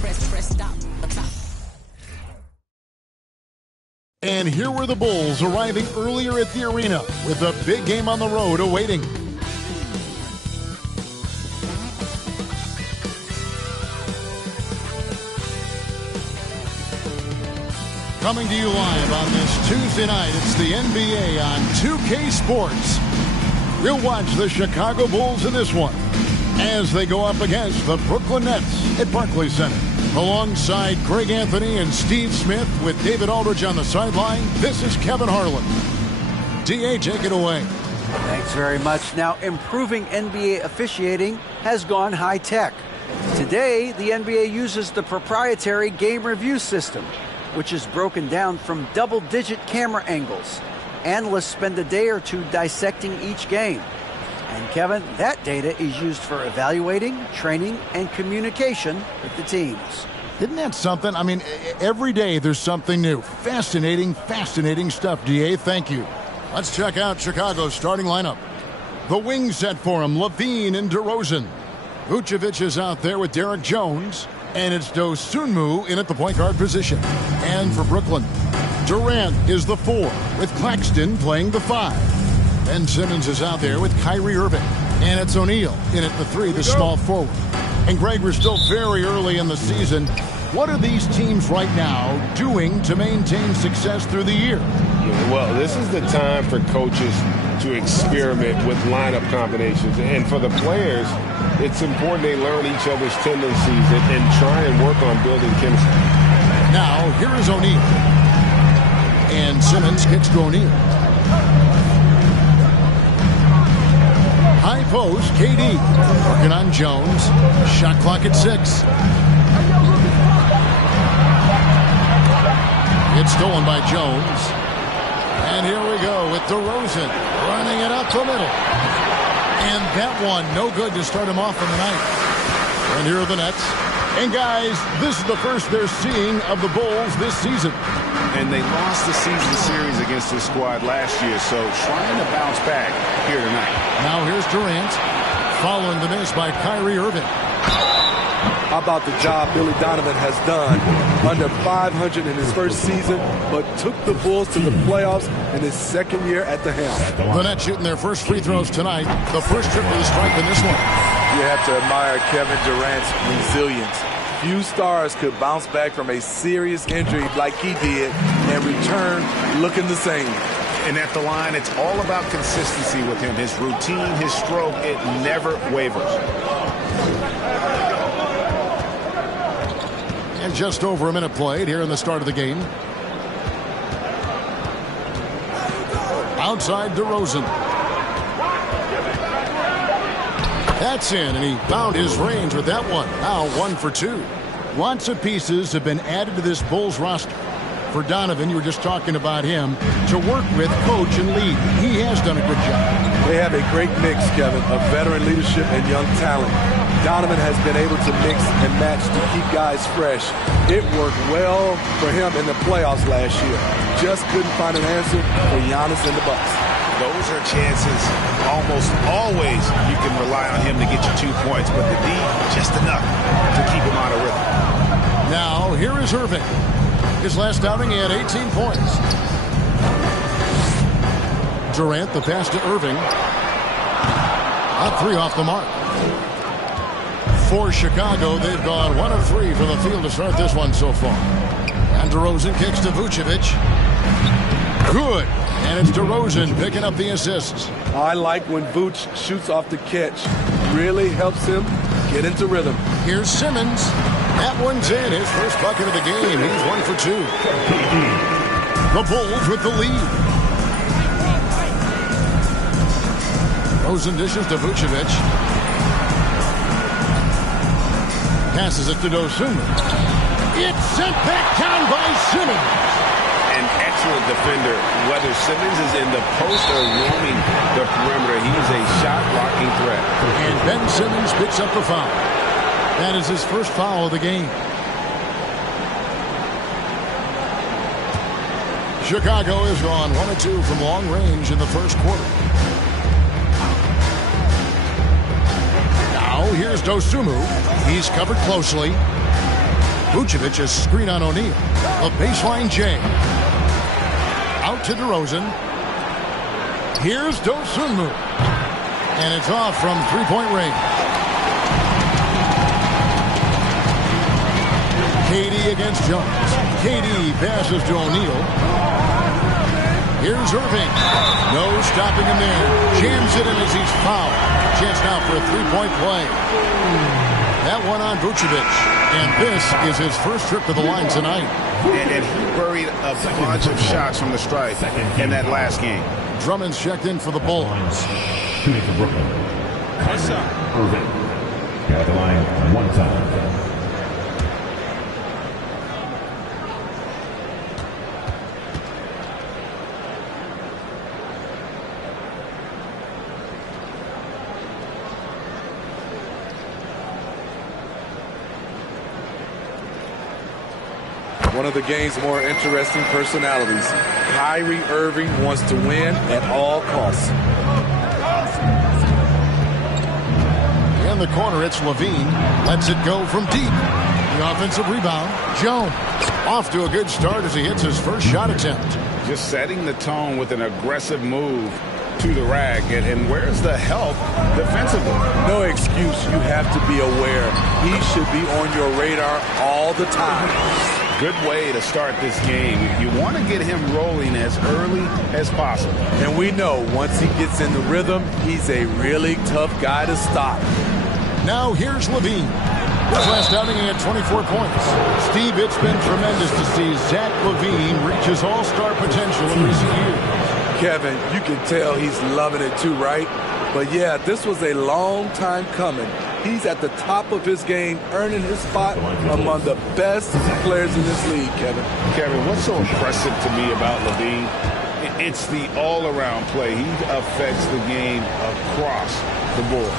Press stop. And here were the Bulls arriving earlier at the arena with a big game on the road awaiting. Coming to you live on this Tuesday night, it's the NBA on 2K Sports. We'll watch the Chicago Bulls in this one as they go up against the Brooklyn Nets at Barclays Center. Alongside Greg Anthony and Steve Smith with David Aldridge on the sideline, this is Kevin Harlan. D.A., take it away. Thanks very much. Now, improving NBA officiating has gone high-tech. Today, the NBA uses the proprietary game review system, which is broken down from double-digit camera angles. Analysts spend a day or two dissecting each game. And Kevin, that data is used for evaluating, training, and communication with the teams. Isn't that something? I mean, every day there's something new. Fascinating stuff, D.A. Thank you. Let's check out Chicago's starting lineup. The wing set for him, Levine and DeRozan. Vucevic is out there with Derek Jones. And it's Dosunmu in at the point guard position. And for Brooklyn, Durant is the 4, with Claxton playing the 5. Ben Simmons is out there with Kyrie Irving. And it's O'Neal in at the 3, the small forward. And Greg, we're still very early in the season. What are these teams right now doing to maintain success through the year? Yeah, well, this is the time for coaches to experiment with lineup combinations. And for the players, it's important they learn each other's tendencies and try and work on building chemistry. Now, here is O'Neal. And Simmons kicks to O'Neal. High post, KD. Working on Jones. Shot clock at 6. It's stolen by Jones. And here we go with DeRozan running it up the middle. And that one, no good to start him off in the night. And here are the Nets. And guys, this is the first they're seeing of the Bulls this season. And they lost the season series against this squad last year, so trying to bounce back here tonight. Now here's Durant, following the miss by Kyrie Irving. How about the job Billy Donovan has done? Under 500 in his first season, but took the Bulls to the playoffs in his second year at the helm. The Nets shooting their first free throws tonight. The first trip to the stripe in this one. You have to admire Kevin Durant's resilience. Few stars could bounce back from a serious injury like he did and return looking the same. And at the line, it's all about consistency with him. His routine, his stroke, it never wavers. And just over a minute played here in the start of the game. Outside DeRozan. That's in, and he found his range with that one. Now 1 for 2. Lots of pieces have been added to this Bulls roster. For Donovan, you were just talking about him, to work with, coach, and lead. He has done a good job. They have a great mix, Kevin, of veteran leadership and young talent. Donovan has been able to mix and match to keep guys fresh. It worked well for him in the playoffs last year. Just couldn't find an answer for Giannis and the Bucks. Those are chances almost always you can rely on him to get you 2 points, but the D, just enough to keep him out of rhythm. Now, here is Irving. His last outing, he had 18 points. Durant, the pass to Irving. Up 3 off the mark. For Chicago, they've gone 1 of 3 from the field to start this one so far. And DeRozan kicks to Vucevic. Good. And it's DeRozan picking up the assists. I like when Vuce shoots off the catch. Really helps him get into rhythm. Here's Simmons. That one's in. His first bucket of the game. He's 1 for 2. The Bulls with the lead. DeRozan dishes to Vucevic. Passes it to Dosunmu. It's sent back down by Simmons. An excellent defender, whether Simmons is in the post or roaming the perimeter. He's a shot-blocking threat. And Ben Simmons picks up the foul. That is his first foul of the game. Chicago has gone 1 of 2 from long range in the first quarter. Now here's Dosunmu. He's covered closely. Vucevic is screen on O'Neal. A baseline J. Out to DeRozan. Here's Dosunmu. And it's off from three-point range. KD against Jones. KD passes to O'Neal. Here's Irving. No stopping him there. Jams it in as he's fouled. Chance now for a three-point play. That one on Vucevic. And this is his first trip to the line tonight. And he buried a bunch of shots from the stripe in that last game. Drummond's checked in for the Bulls. Shooting for Brooklyn. Irving. Got the line 1 time. One of the game's more interesting personalities. Kyrie Irving wants to win at all costs. In the corner, it's Levine. Lets it go from deep. The offensive rebound. Jones off to a good start as he hits his first shot attempt. Just setting the tone with an aggressive move to the rack. And where's the help defensively? No excuse. You have to be aware. He should be on your radar all the time. Good way to start this game. You want to get him rolling as early as possible. And we know once he gets in the rhythm, he's a really tough guy to stop. Now here's Levine. His last outing he had 24 points. Steve, it's been tremendous to see Zach LaVine reach his all-star potential in recent years. Kevin, you can tell he's loving it too, right? But yeah, this was a long time coming. He's at the top of his game, earning his spot among the best players in this league, Kevin. Kevin, what's so impressive to me about LaVine? It's the all-around play. He affects the game across the board.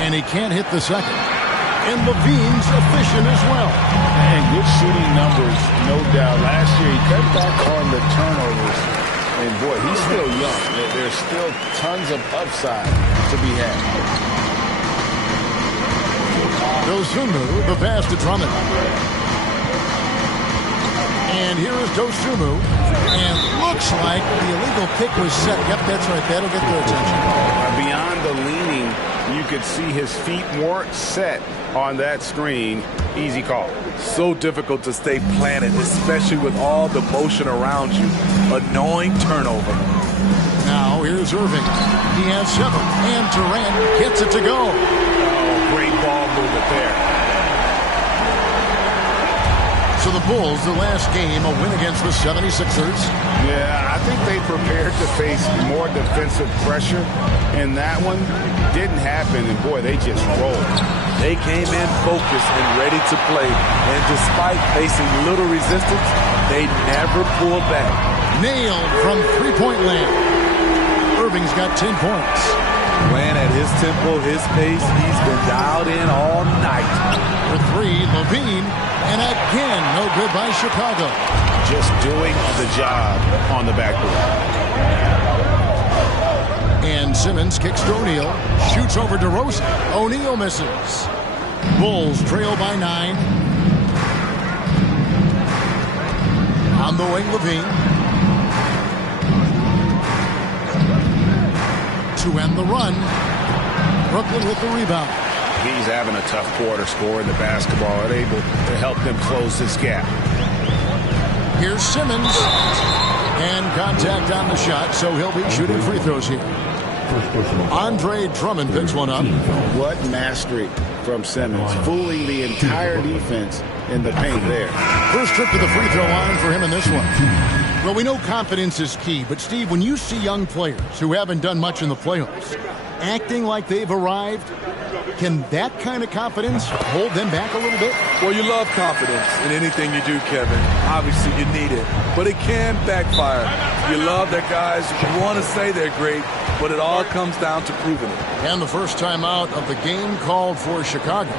And he can't hit the second. And Levine's efficient as well. And good shooting numbers, no doubt. Last year, he cut back on the turnovers. And, boy, he's still young. There's still tons of upside to be had. Dosunmu, the pass to Drummond. And here is Dosunmu. And looks like the illegal kick was set. Yep, that's right. That'll get their attention. Beyond the leaning, you could see his feet weren't set on that screen. Easy call. So difficult to stay planted, especially with all the motion around you. Annoying turnover. Now here's Irving. He has 7. And Durant gets it to go. Oh, great ball movement there. So the Bulls, the last game, a win against the 76ers. Yeah, I think they prepared to face more defensive pressure. And that one didn't happen. And, boy, they just rolled. They came in focused and ready to play. And despite facing little resistance, they never pulled back. Nailed from three-point land. Irving's got 10 points. Playing at his tempo, his pace, he's been dialed in all night. For 3, Levine. And again, no good by Chicago. Just doing the job on the backboard. And Simmons kicks to O'Neal. Shoots over DeRozan. O'Neal misses. Bulls trail by 9. On the wing, Levine. To end the run. Brooklyn with the rebound. He's having a tough quarter, scoring the basketball and able to help them close this gap. Here's Simmons. And contact on the shot, so he'll be shooting free throws here. Andre Drummond picks one up. What mastery from Simmons, fooling the entire defense in the paint there. First trip to the free throw line for him in this one. Well, we know confidence is key, but Steve, when you see young players who haven't done much in the playoffs acting like they've arrived, can that kind of confidence hold them back a little bit? Well, you love confidence in anything you do, Kevin. Obviously, you need it, but it can backfire. You love that guys want to say they're great, but it all comes down to proving it. And the first time out of the game called for Chicago.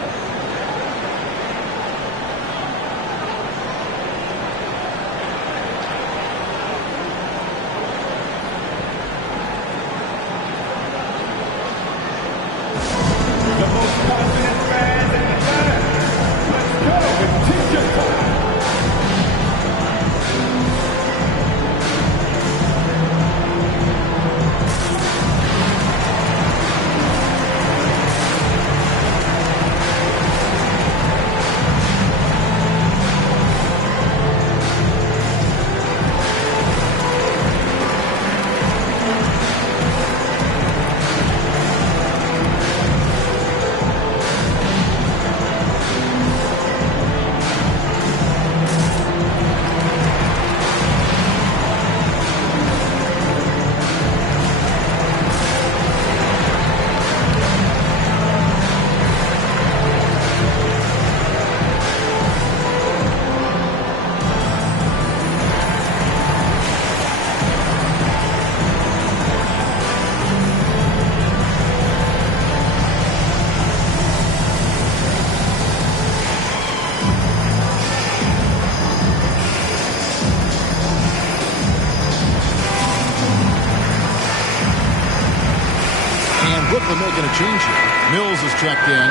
Making a change here. Mills is checked in.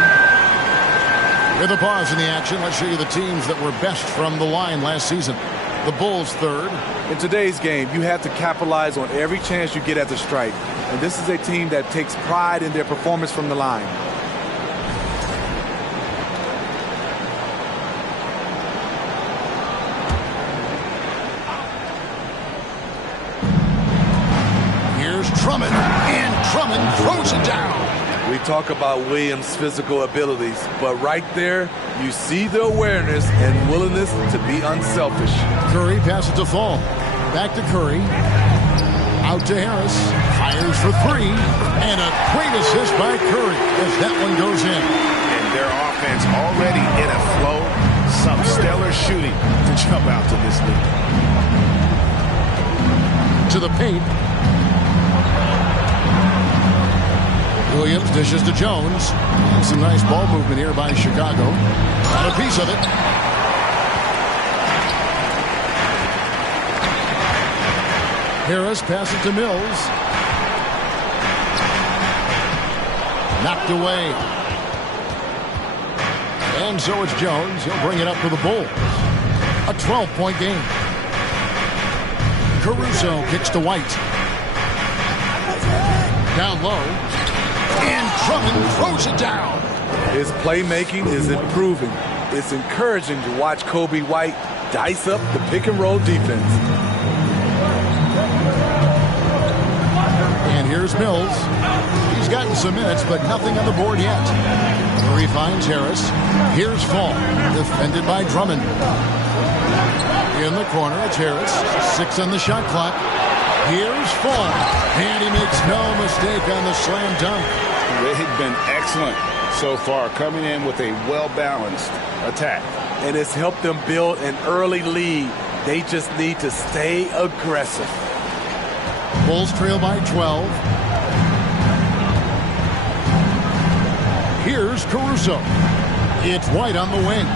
With a pause in the action, let's show you the teams that were best from the line last season. The Bulls third. In today's game, you have to capitalize on every chance you get at the strike. And this is a team that takes pride in their performance from the line. Here's Drummond, and Drummond throws it down. We talk about Williams' physical abilities, but right there, you see the awareness and willingness to be unselfish. Curry passes to Fall. Back to Curry. Out to Harris. Fires for three. And a great assist by Curry as that one goes in. And their offense already in a flow. Some stellar shooting to jump out to this lead. To the paint. Williams dishes to Jones. And some nice ball movement here by Chicago. Got a piece of it. Harris passes to Mills. Knocked away. And so it's Jones. He'll bring it up for the Bulls. A 12-point game. Caruso kicks to White. Down low. And Drummond throws it down. His playmaking is improving. It's encouraging to watch Kobe White dice up the pick-and-roll defense. And here's Mills. He's gotten some minutes, but nothing on the board yet. Murray finds Harris. Here's Fall, defended by Drummond. In the corner, it's Harris. 6 on the shot clock. Here's Fall, and he makes no mistake on the slam dunk. They've been excellent so far, coming in with a well-balanced attack. And it's helped them build an early lead. They just need to stay aggressive. Bulls trail by 12. Here's Caruso. It's White on the wing.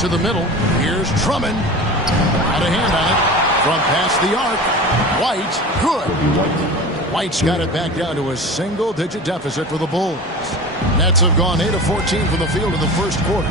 To the middle. Here's Drummond. Got a hand on it. From past the arc. White. Good. White's got it back down to a single-digit deficit for the Bulls. Nets have gone 8 of 14 from the field in the first quarter.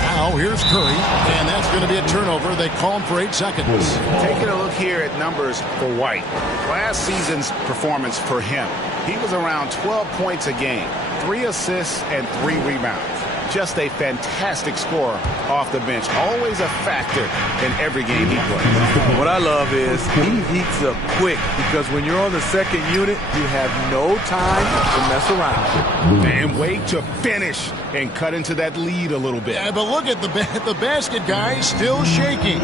Now here's Curry, and that's going to be a turnover. They call him for 8 seconds. Taking a look here at numbers for White. Last season's performance for him, he was around 12 points a game, 3 assists and 3 rebounds. Just a fantastic scorer off the bench. Always a factor in every game he plays. What I love is he heats up quick because when you're on the second unit, you have no time to mess around. And wait to finish and cut into that lead a little bit. Yeah, but look at the basket guy still shaking.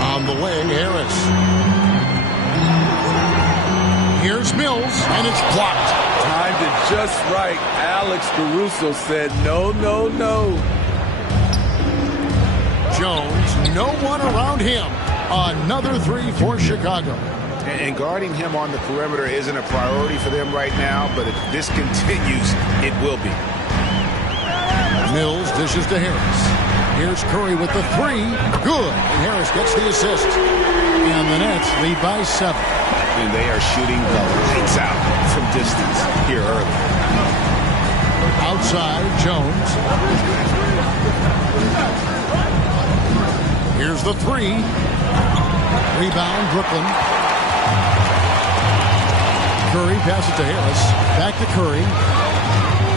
On the wing, Harris. Here's Mills, and it's blocked. Timed it just right. Alex Caruso said no, no, no. Jones, no one around him. Another 3 for Chicago. And guarding him on the perimeter isn't a priority for them right now, but if this continues, it will be. Mills dishes to Harris. Here's Curry with the three. Good. And Harris gets the assist. And the Nets lead by 7. And they are shooting the lights out from distance here early. Outside, Jones. Here's the three. Rebound, Brooklyn. Curry passes it to Harris. Back to Curry.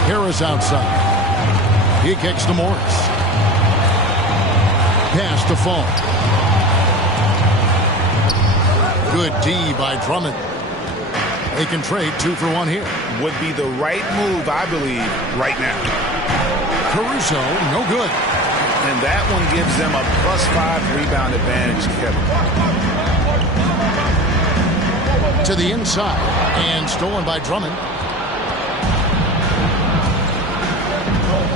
Harris outside. He kicks to Morris. Pass to Fall. Good D by Drummond. They can trade 2 for 1 here. Would be the right move, I believe, right now. Caruso, no good. And that one gives them a +5 rebound advantage, Kevin. To the inside. And stolen by Drummond.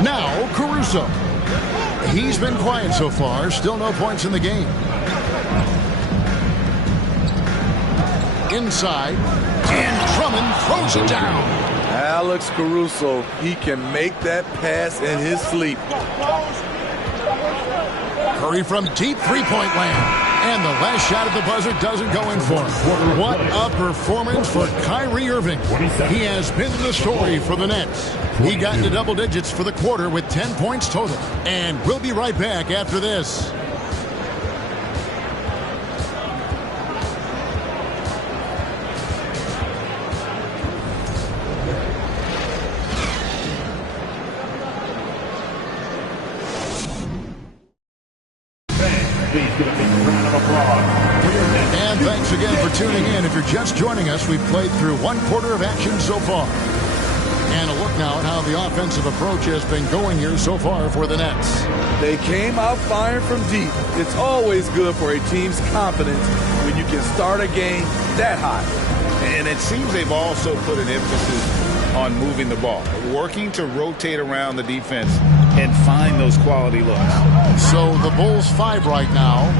Now, Caruso. He's been quiet so far. Still no points in the game. Inside. And Drummond throws it down. Alex Caruso, he can make that pass in his sleep. Curry from deep three-point land. And the last shot at the buzzer doesn't go in for him. What a performance for Kyrie Irving. He has been the story for the Nets. He got into double digits for the quarter with 10 points total. And we'll be right back after this. And thanks again for tuning in. If you're just joining us, we've played through 1 quarter of action so far. And a look now at how the offensive approach has been going here so far for the Nets. They came out firing from deep. It's always good for a team's confidence when you can start a game that hot. And it seems they've also put an emphasis on moving the ball, working to rotate around the defense and find those quality looks. So the Bulls 5 right now.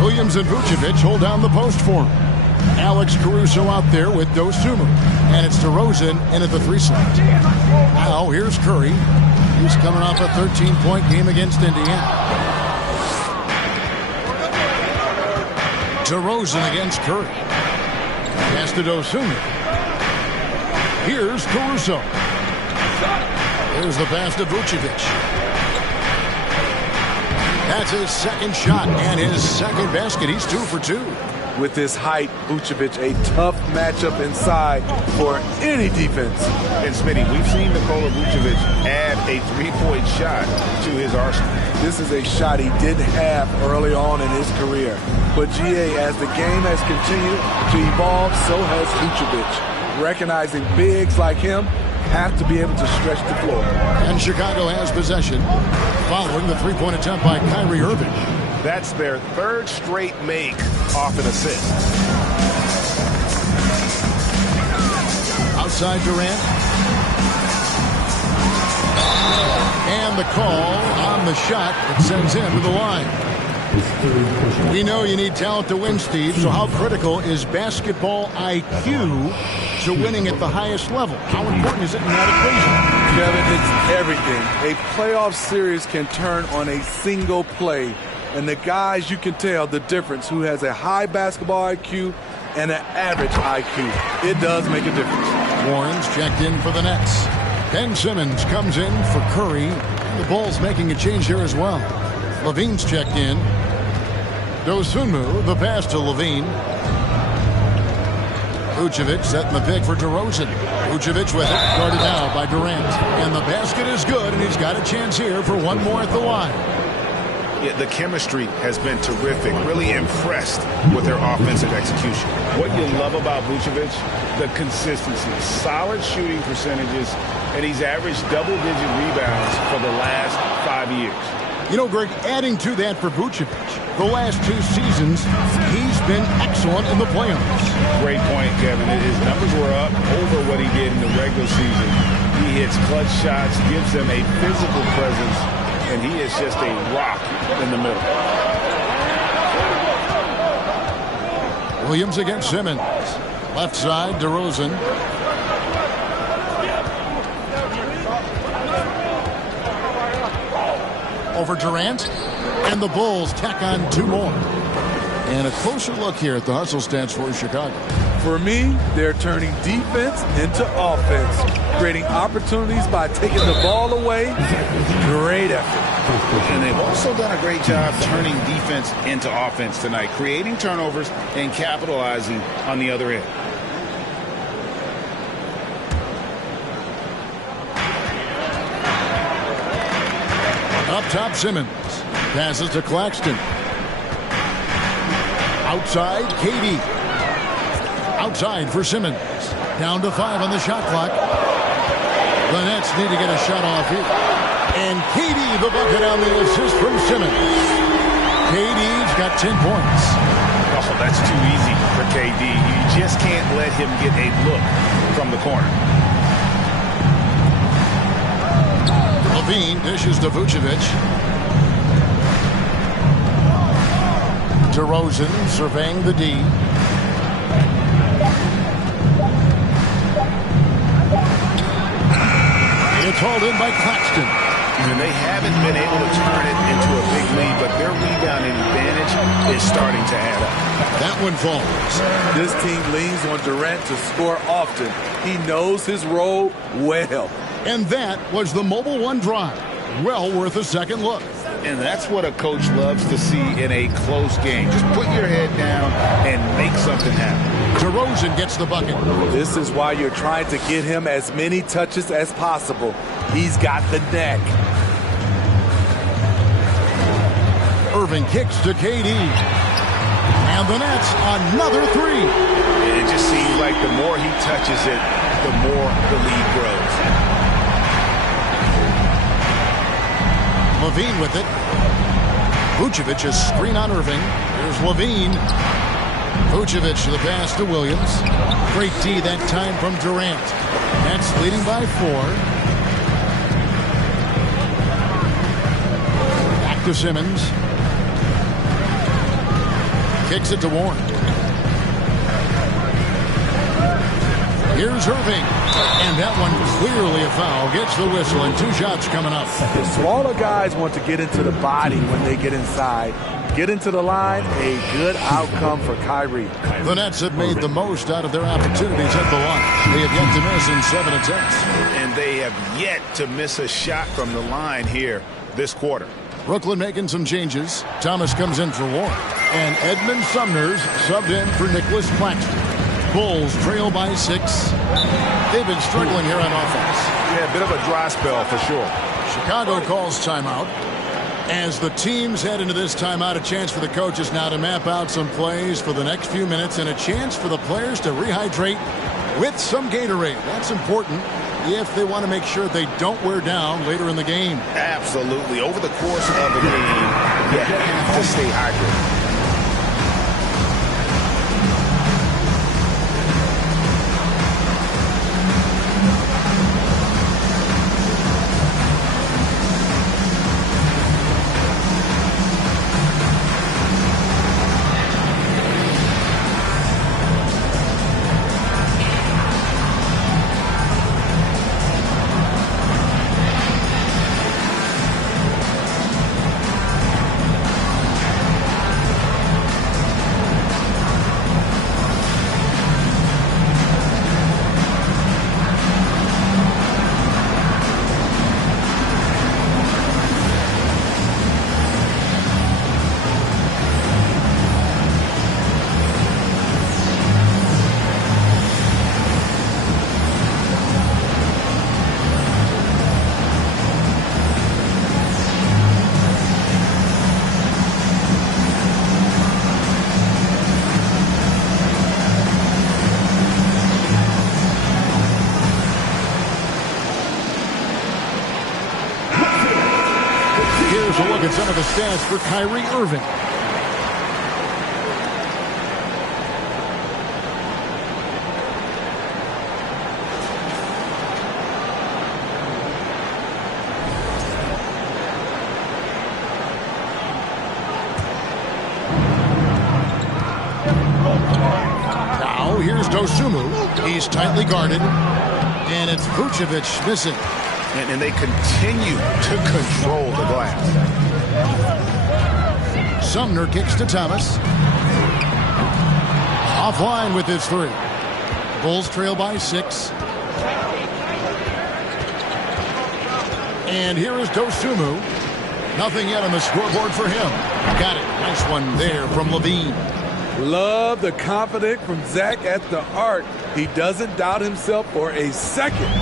Williams and Vucevic hold down the post for him. Alex Caruso out there with Dosunmu. And it's DeRozan in at the 3 slot. Now here's Curry. He's coming off a 13-point game against Indiana. DeRozan against Curry. Pass to Dosunmu. Here's Caruso. There's the pass to Vucevic. That's his second shot and his second basket. He's 2 for 2. With his height, Vucevic, a tough matchup inside for any defense. And Smitty, we've seen Nikola Vucevic add a 3-point shot to his arsenal. This is a shot he didn't have early on in his career. But GA, as the game has continued to evolve, so has Vucevic. Recognizing bigs like him have to be able to stretch the floor. And Chicago has possession following the 3-point attempt by Kyrie Irving. That's their 3rd straight make off an assist. Outside Durant. And the call on the shot that sends him to the line. We know you need talent to win, Steve, so how critical is basketball IQ to winning at the highest level? How important is it in that Kevin, it's everything. A playoff series can turn on a single play. And the guys, you can tell the difference who has a high basketball IQ and an average IQ. It does make a difference. Warren's checked in for the Nets. Ben Simmons comes in for Curry. The Bulls making a change here as well. Levine's checked in. Dosunmu, the pass to Levine. Vucevic setting the pick for DeRozan. Vucevic with it, guarded now by Durant. And the basket is good, and he's got a chance here for one more at the line. Yeah, the chemistry has been terrific. Really impressed with their offensive execution. What you love about Vucevic, the consistency. Solid shooting percentages, and he's averaged double-digit rebounds for the last 5 years. You know, Greg, adding to that for Vucevic, the last 2 seasons, he's been excellent in the playoffs. Great point, Kevin. His numbers were up over what he did in the regular season. He hits clutch shots, gives them a physical presence, and he is just a rock in the middle. Williams against Simmons. Left side, DeRozan. over Durant. And the Bulls tack on 2 more. And a closer look here at the hustle stats for Chicago. For me, they're turning defense into offense, creating opportunities by taking the ball away. Great effort. And they've also done a great job turning defense into offense tonight, creating turnovers and capitalizing on the other end. Up top, Simmons. Passes to Claxton. Outside, KD. Outside for Simmons. Down to 5 on the shot clock. The Nets need to get a shot off here. And KD the bucket on the assist from Simmons. KD's got 10 points. Oh, that's too easy for KD. You just can't let him get a look from the corner. Levine dishes to Vucevic. DeRozan surveying the D. It's hauled in by Claxton. And they haven't been able to turn it into a big lead, but their rebounding advantage is starting to add up. That one falls. This team leans on Durant to score often. He knows his role well. And that was the Mobile One drive. Well worth a second look. And that's what a coach loves to see in a close game. Just put your head down and make something happen. DeRozan gets the bucket. This is why you're trying to get him as many touches as possible. He's got the neck. Irving kicks to KD. And the Nets, another 3. It just seems like the more he touches it, the more the lead grows. Levine with it. Vucevic is screen on Irving. Here's Levine. Vucevic the pass to Williams. Great D that time from Durant. Nets leading by 4. Back to Simmons. Kicks it to Warren. Here's Irving. And that one clearly a foul. Gets the whistle and 2 shots coming up. The smaller guys want to get into the body when they get inside. Get into the line, a good outcome for Kyrie. The Nets have made the most out of their opportunities at the line. They have yet to miss in 7 attempts. And they have yet to miss a shot from the line here this quarter. Brooklyn making some changes. Thomas comes in for Warren. And Edmund Sumner's subbed in for Nicholas Claxton. Bulls trail by 6. They've been struggling here on offense. Yeah, a bit of a dry spell for sure. Chicago calls timeout. As the teams head into this timeout, a chance for the coaches now to map out some plays for the next few minutes and a chance for the players to rehydrate with some Gatorade. That's important if they want to make sure they don't wear down later in the game. Absolutely. Over the course of a game, you have to stay hydrated. Here's a look at some of the stats for Kyrie Irving. Now here's Dosunmu. He's tightly guarded. And it's Vucevic missing. And they continue to control the glass. Sumner kicks to Thomas. Offline with his 3. Bulls trail by 6. And here is Dosunmu. Nothing yet on the scoreboard for him. Got it. Nice one there from Levine. Love the confidence from Zach at the arc. He doesn't doubt himself for a second.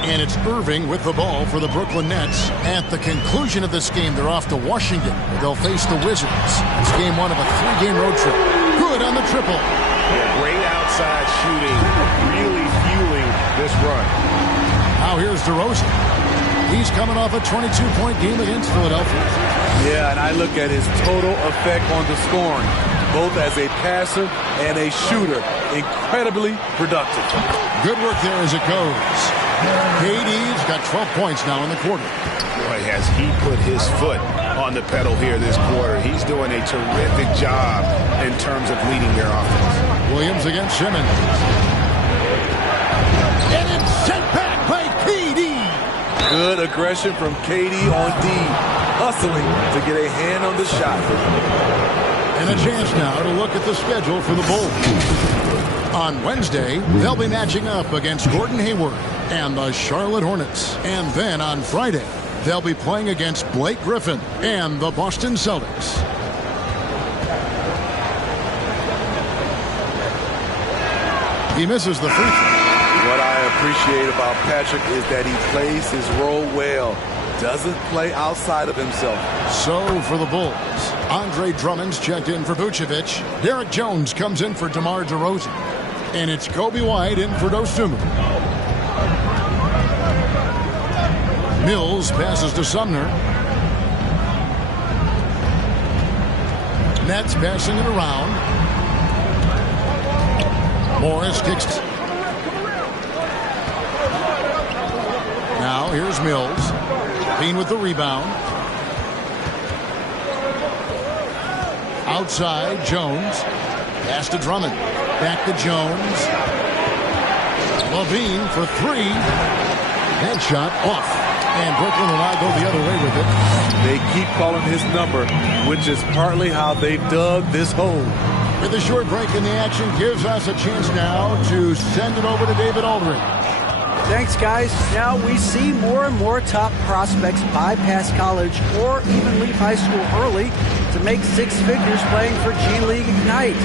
And it's Irving with the ball for the Brooklyn Nets. At the conclusion of this game, they're off to Washington, where they'll face the Wizards. It's game 1 of a 3-game road trip. Good on the triple. Yeah, great outside shooting, really fueling this run. Now here's DeRozan. He's coming off a 22-point game against Philadelphia. Yeah, and I look at his total effect on the scoring, both as a passer and a shooter. Incredibly productive. Good work there as it goes. KD's got 12 points now in the quarter. Boy, has he put his foot on the pedal here this quarter. He's doing a terrific job in terms of leading their offense. Williams against Simmons. And it's sent back by KD. Good aggression from KD on D, hustling to get a hand on the shot. And a chance now to look at the schedule for the Bulls. On Wednesday, they'll be matching up against Gordon Hayward and the Charlotte Hornets. And then on Friday, they'll be playing against Blake Griffin and the Boston Celtics. He misses the free throw. What I appreciate about Patrick is that he plays his role well. Doesn't play outside of himself. So for the Bulls, Andre Drummond's checked in for Vucevic. Derek Jones comes in for DeMar DeRozan. And it's Kobe White in for Dosunmu. Mills passes to Sumner. Nets passing it around. Morris kicks. Now here's Mills. Bean with the rebound. Outside, Jones. Pass to Drummond. Back to Jones. Levine for 3. Headshot off. And Brooklyn will now go the other way with it. They keep calling his number, which is partly how they've dug this hole. With a short break in the action, gives us a chance now to send it over to David Aldridge. Thanks, guys. Now we see more and more top prospects bypass college or even leave high school early to make 6 figures playing for G League Ignite.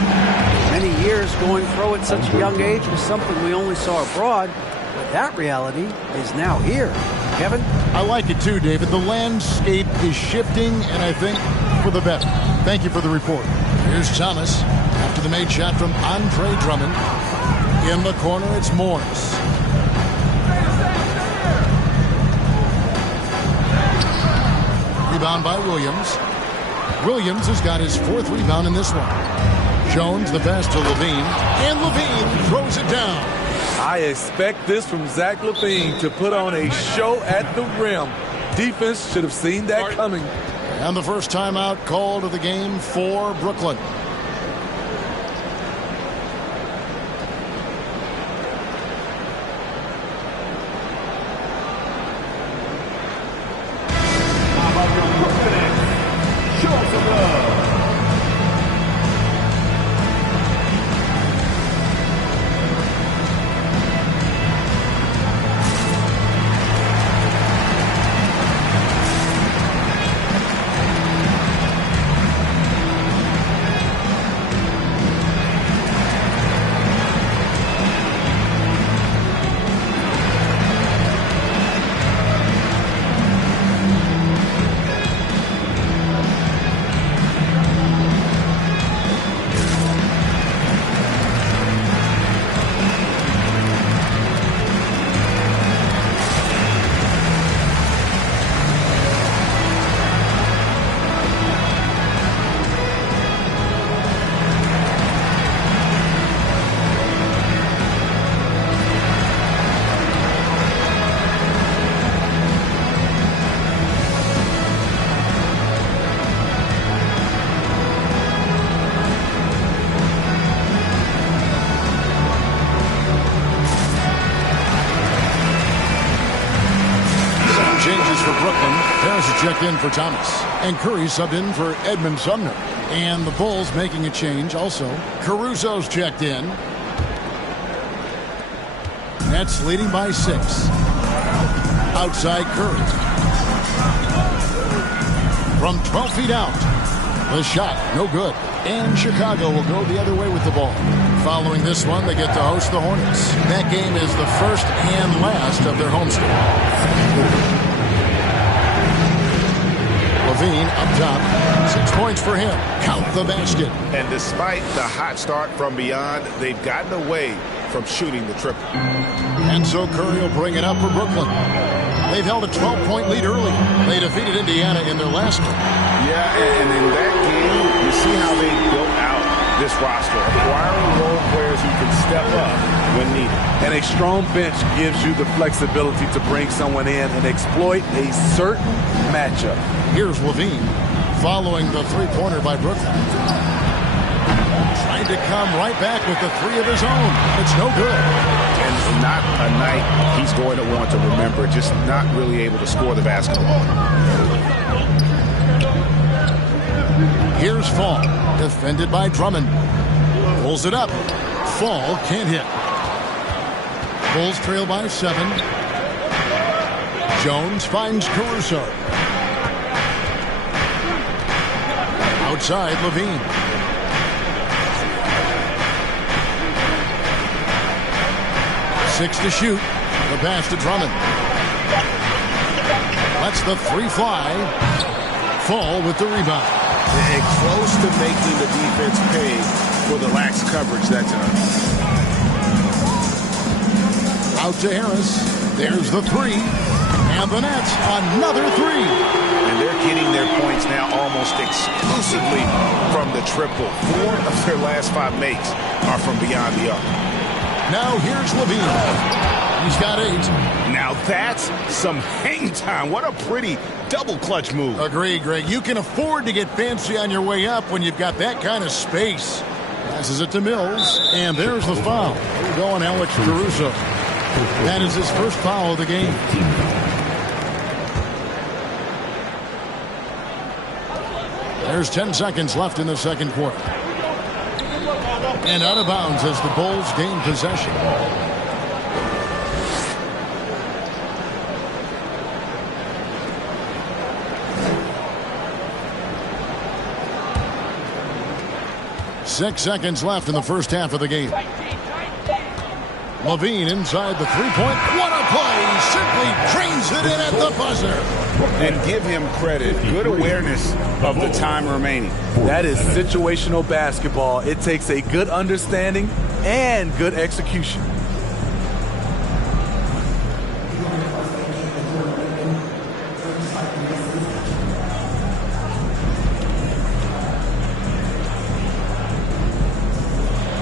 Many years going pro at such a young age was something we only saw abroad, but that reality is now here. Kevin? I like it too, David. The landscape is shifting, and I think for the better. Thank you for the report. Here's Thomas after the made shot from Andre Drummond. In the corner, it's Morris. Rebound by Williams. Williams has got his 4th rebound in this one. Jones the pass to Levine, and Levine throws it down. I expect this from Zach LaVine to put on a show at the rim. Defense should have seen that coming. And the first timeout called of the game for Brooklyn. checked in for Thomas. And Curry subbed in for Edmund Sumner. And the Bulls making a change also. Caruso's checked in. Nets leading by 6. Outside Curry. From 12 feet out. The shot, no good. And Chicago will go the other way with the ball. Following this one, they get to host the Hornets. That game is the first and last of their homestand. Levine up top. 6 points for him. Count the basket. And despite the hot start from beyond, they've gotten away from shooting the triple. And so Curry will bring it up for Brooklyn. They've held a 12-point lead early. They defeated Indiana in their last one. Yeah, and in that game, you see how they built out this roster, acquiring role players who can step up when needed. And a strong bench gives you the flexibility to bring someone in and exploit a certain matchup. Here's Levine following the three-pointer by Brooklyn. Trying to come right back with the three of his own. It's no good. And not a night he's going to want to remember, just not really able to score the basketball. Here's Fall, defended by Drummond. Pulls it up. Fall can't hit. Bulls trail by 7. Jones finds Caruso. Outside Levine. Six to shoot. The pass to Drummond. Lets the three fly. Fall with the rebound. And close to making the defense pay for the lax coverage that time. Out to Harris. There's the three. And the Nets, another three. And they're getting their points now almost exclusively from the triple. 4 of their last 5 makes are from beyond the arc. Now here's Levine. He's got 8. Now that's some hang time. What a pretty double clutch move. Agreed, Greg. You can afford to get fancy on your way up when you've got that kind of space. Passes it to Mills. And there's the foul. Here we go on Alex Caruso. That is his first foul of the game. There's 10 seconds left in the second quarter. And out of bounds as the Bulls gain possession. Six seconds left in the first half of the game. Levine inside the three-point. What a play! Simply drains it in at the buzzer. And give him credit. Good awareness of the time remaining. That is situational basketball. It takes a good understanding and good execution.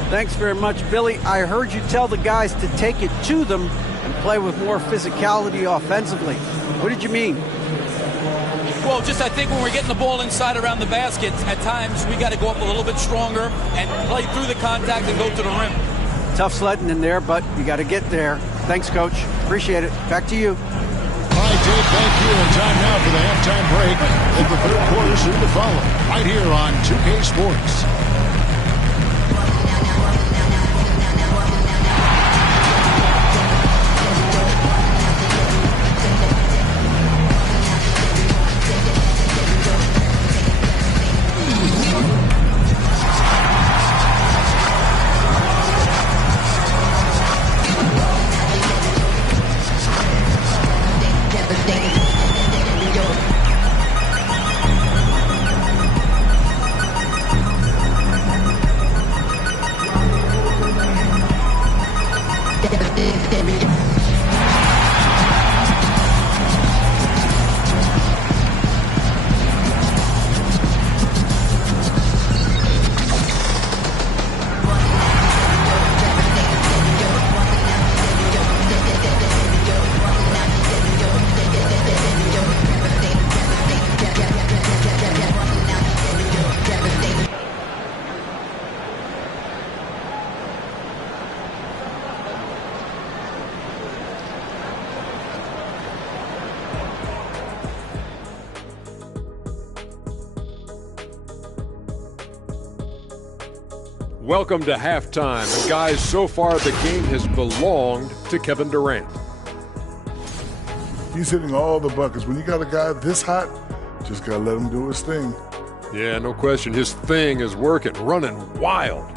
Thanks very much, Billy. I heard you tell the guys to take it to them and play with more physicality offensively. What did you mean? Well, just I think when we're getting the ball inside around the basket, at times we got to go up a little bit stronger and play through the contact and go to the rim. Tough sledding in there, but you got to get there. Thanks, Coach. Appreciate it. Back to you. All right, Dave, thank you. And time now for the halftime break. And the third quarter soon to follow. Right here on 2K Sports. Welcome to halftime. And guys, so far the game has belonged to Kevin Durant. He's hitting all the buckets. When you got a guy this hot, just got to let him do his thing. Yeah, no question. His thing is working, running wild.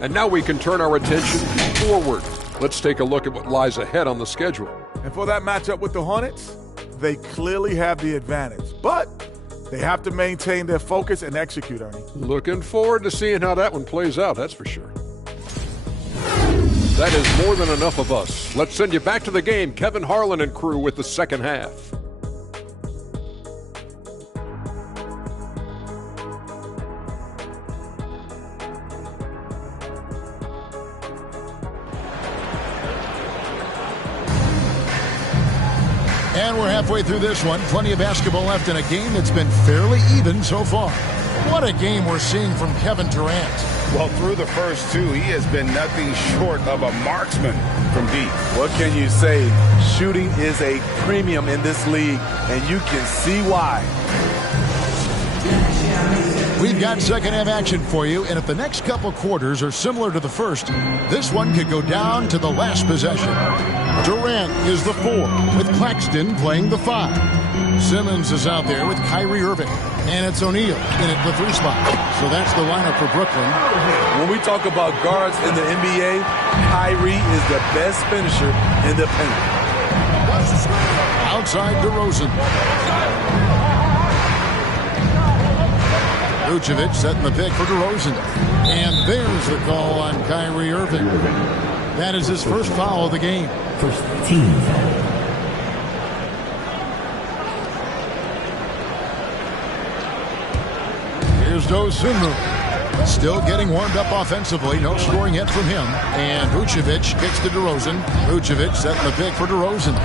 And now we can turn our attention forward. Let's take a look at what lies ahead on the schedule. And for that matchup with the Hornets, they clearly have the advantage. But they have to maintain their focus and execute, Ernie. Looking forward to seeing how that one plays out, that's for sure. That is more than enough of us. Let's send you back to the game. Kevin Harlan and crew with the second half. And we're halfway through this one. Plenty of basketball left in a game that's been fairly even so far. What a game we're seeing from Kevin Durant. Well, through the first two, he has been nothing short of a marksman from deep. What can you say? Shooting is a premium in this league, and you can see why. We've got second half action for you, and if the next couple quarters are similar to the first, this one could go down to the last possession. Durant is the 4, with Claxton playing the 5. Simmons is out there with Kyrie Irving, and it's O'Neal in at the 3 spot. So that's the lineup for Brooklyn. When we talk about guards in the NBA, Kyrie is the best finisher in the paint. Outside DeRozan. Vucevic setting the pick for DeRozan. And there's the call on Kyrie Irving. That is his first foul of the game. First team foul. Here's Dosunmu. Still getting warmed up offensively. No scoring yet from him. And Vucevic kicks to DeRozan. Vucevic setting the pick for DeRozan.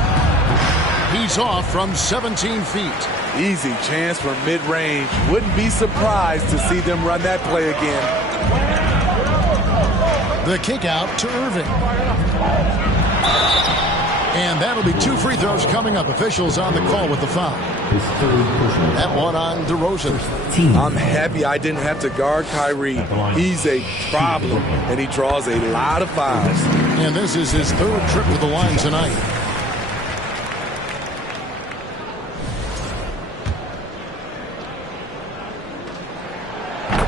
He's off from 17 feet. Easy chance from mid-range. Wouldn't be surprised to see them run that play again. The kick out to Irving. And that'll be 2 free throws coming up. Officials on the call with the foul. That one on DeRozan. I'm happy I didn't have to guard Kyrie. He's a problem, and he draws a lot of fouls. And this is his 3rd trip to the line tonight.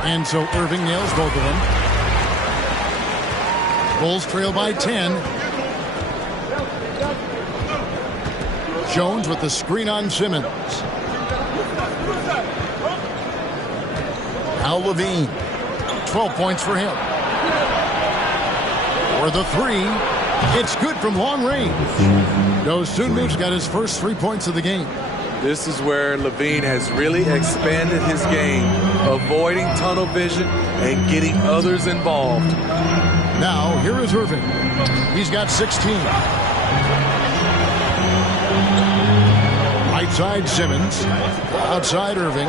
And so Irving nails both of them. Bulls trail by 10. Jones with the screen on Simmons. Now Levine. 12 points for him. For the 3. It's good from long range. Dosunmu's got his first 3 points of the game. This is where Levine has really expanded his game, avoiding tunnel vision and getting others involved. Now, here is Irving. He's got 16. Right side, Simmons. Outside, Irving.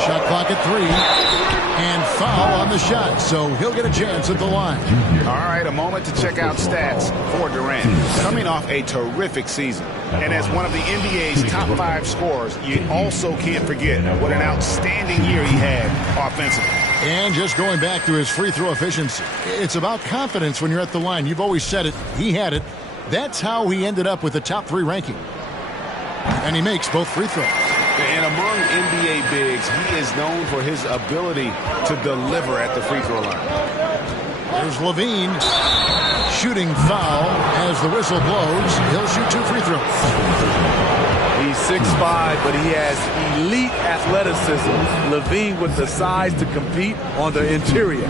Shot clock at 3. And foul on the shot, so he'll get a chance at the line. All right, a moment to check out stats for Durant. Coming off a terrific season. And as one of the NBA's top 5 scorers, you also can't forget what an outstanding year he had offensively. And just going back to his free throw efficiency, it's about confidence when you're at the line. You've always said it. He had it. That's how he ended up with the top 3 ranking. And he makes both free throws. And among NBA bigs, he is known for his ability to deliver at the free throw line. There's Levine. Shooting foul as the whistle blows. He'll shoot 2 free throws. He's 6'5", but he has elite athleticism. Levine with the size to compete on the interior.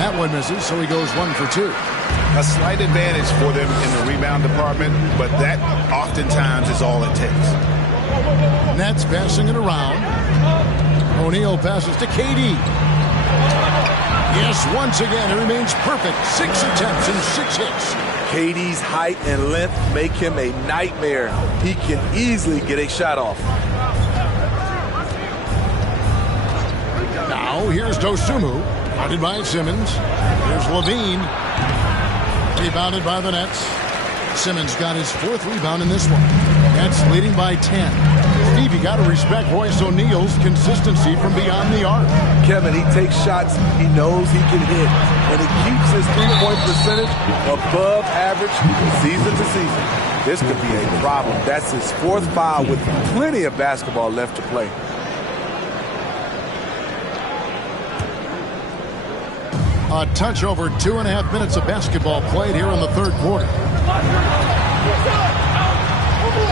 That one misses, so he goes 1 for 2. A slight advantage for them in the rebound department, but that oftentimes is all it takes. Nets passing it around. O'Neal passes to KD. Yes, once again, it remains perfect. 6 attempts and 6 hits. KD's height and length make him a nightmare. He can easily get a shot off. Now, here's Dosunmu. Guarded by Simmons. Here's Levine. Rebounded by the Nets. Simmons got his 4th rebound in this one. Nets leading by 10. Steve, you got to respect Royce O'Neal's consistency from beyond the arc. Kevin, he takes shots he knows he can hit, and he keeps his three-point percentage above average season to season. This could be a problem. That's his fourth foul with plenty of basketball left to play. A touch over 2.5 minutes of basketball played here in the third quarter.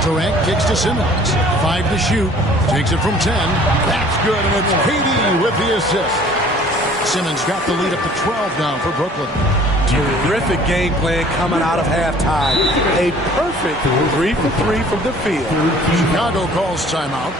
Durant kicks to Simmons. 5 to shoot. Takes it from 10. That's good, and it's KD with the assist. Simmons got the lead up to 12 now for Brooklyn. Terrific game plan coming out of halftime. A perfect 3 for 3 from the field. Chicago calls timeout.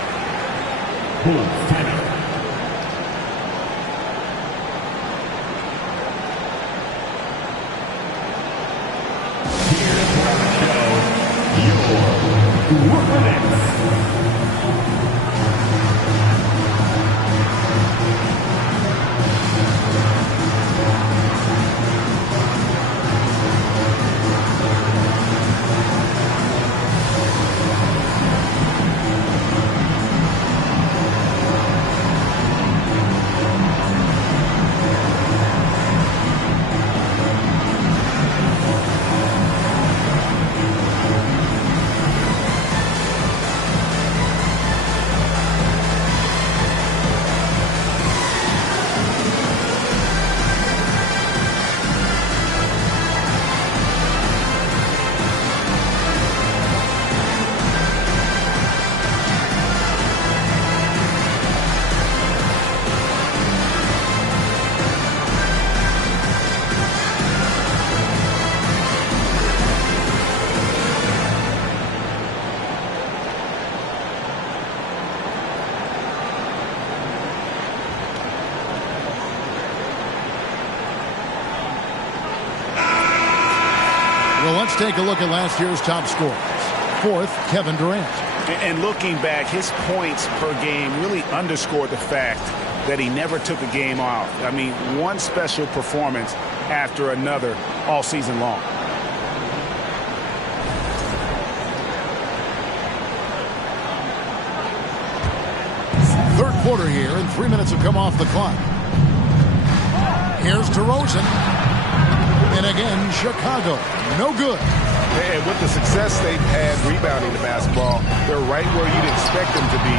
Well, let's take a look at last year's top scorers. Fourth, Kevin Durant. And looking back, his points per game really underscored the fact that he never took a game off. I mean, one special performance after another all season long. Third quarter here, and 3 minutes have come off the clock. Here's DeRozan. And again, Chicago. No good. And with the success they've had rebounding the basketball, they're right where you'd expect them to be,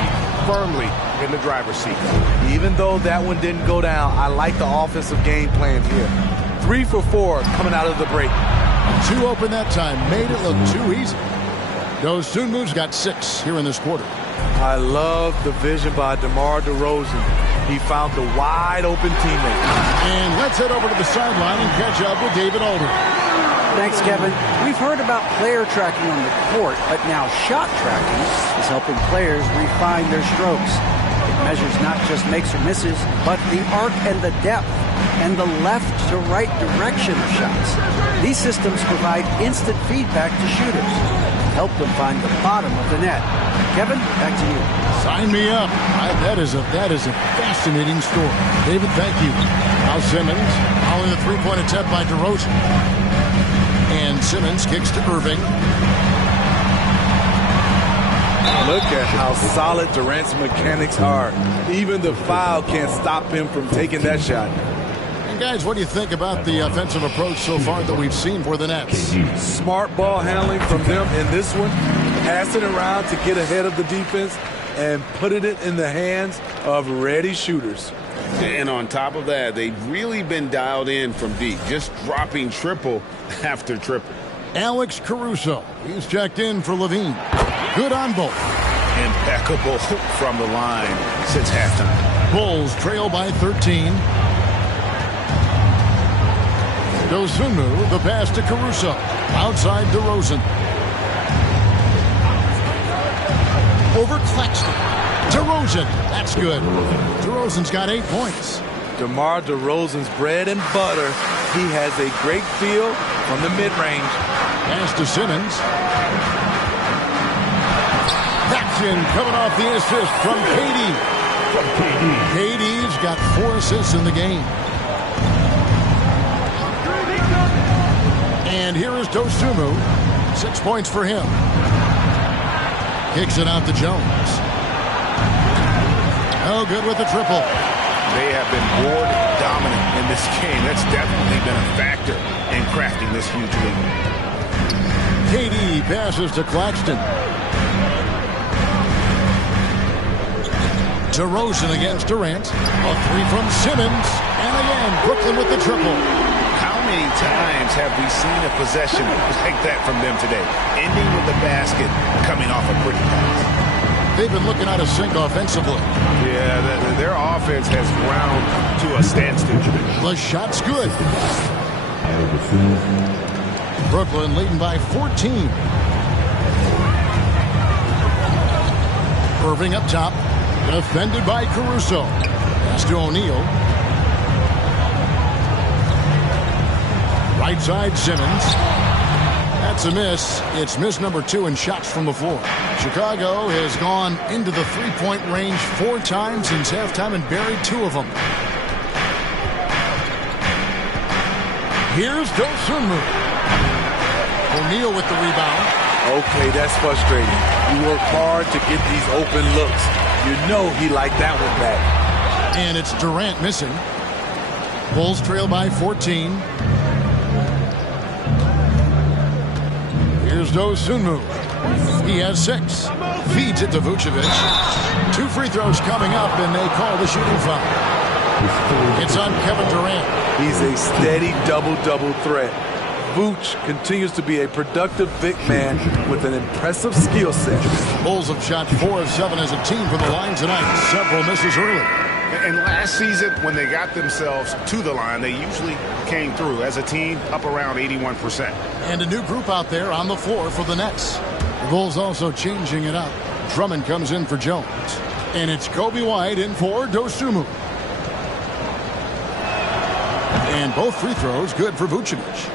firmly in the driver's seat. Even though that one didn't go down, I like the offensive game plan here. 3 for 4 coming out of the break. 2 open that time. Made it look too easy. Dosunmu's got 6 here in this quarter. I love the vision by DeMar DeRozan. He found the wide open teammate. And let's head over to the sideline and catch up with David Aldridge. Thanks, Kevin. We've heard about player tracking on the court, but now shot tracking is helping players refine their strokes. It measures not just makes or misses, but the arc and the depth and the left to right direction of shots. These systems provide instant feedback to shooters to help them find the bottom of the net. Kevin, back to you. Sign me up. That is a fascinating story. David, thank you. Now Simmons following the three-point attempt by DeRozan. And Simmons kicks to Irving. Look at how solid Durant's mechanics are. Even the foul can't stop him from taking that shot. And guys, what do you think about the offensive approach so far that we've seen for the Nets? Smart ball handling from them in this one. Passing around to get ahead of the defense and putting it in the hands of ready shooters. And on top of that, they've really been dialed in from deep, just dropping triple after triple. Alex Caruso, he's checked in for Levine. Good on both. Impeccable from the line since halftime. Bulls trail by 13. Dosunmu, the pass to Caruso. Outside DeRozan. Over Claxton. DeRozan. That's good. DeRozan's got 8 points. DeMar DeRozan's bread and butter. He has a great feel from the mid-range. Pass to Simmons. Action coming off the assist from KD. KD's got 4 assists in the game. And here is Dosunmu. 6 points for him. Kicks it out to Jones. No good with the triple. They have been board dominant in this game. That's definitely been a factor in crafting this huge lead. KD passes to Claxton. DeRozan against Durant. A three from Simmons. And again, Brooklyn with the triple. How many times have we seen a possession like that from them today? Ending with the basket, coming off a pretty pass. They've been looking out of sync offensively. Yeah, their offense has ground to a standstill. The shot's good. Brooklyn leading by 14. Irving up top. Defended by Caruso. Pass to O'Neal. Right side, Simmons. That's a miss. It's miss number 2 in shots from the floor. Chicago has gone into the three-point range 4 times since halftime and buried 2 of them. Here's Dosunmu. O'Neal with the rebound. Okay, that's frustrating. You work hard to get these open looks. You know he liked that one back. And it's Durant missing. Bulls trail by 14. Here's Dosunmu. He has 6. Feeds it to Vucevic. 2 free throws coming up, and they call the shooting foul. It's on Kevin Durant. He's a steady double-double threat. Vooch continues to be a productive big man with an impressive skill set. Bulls have shot 4 of 7 as a team from the line tonight. Several misses early. And last season, when they got themselves to the line, they usually came through as a team up around 81%. And a new group out there on the floor for the Nets. The Bulls also changing it up. Drummond comes in for Jones. And it's Kobe White in for Dosunmu. And both free throws good for Vucevic.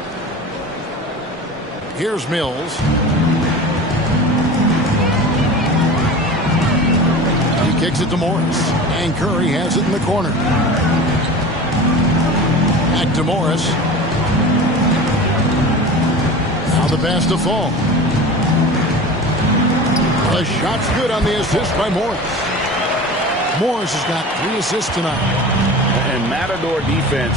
Here's Mills. He kicks it to Morris. And Curry has it in the corner. Back to Morris. Now the pass to Fall. The shot's good on the assist by Morris. Morris has got 3 assists tonight. And Matador defense,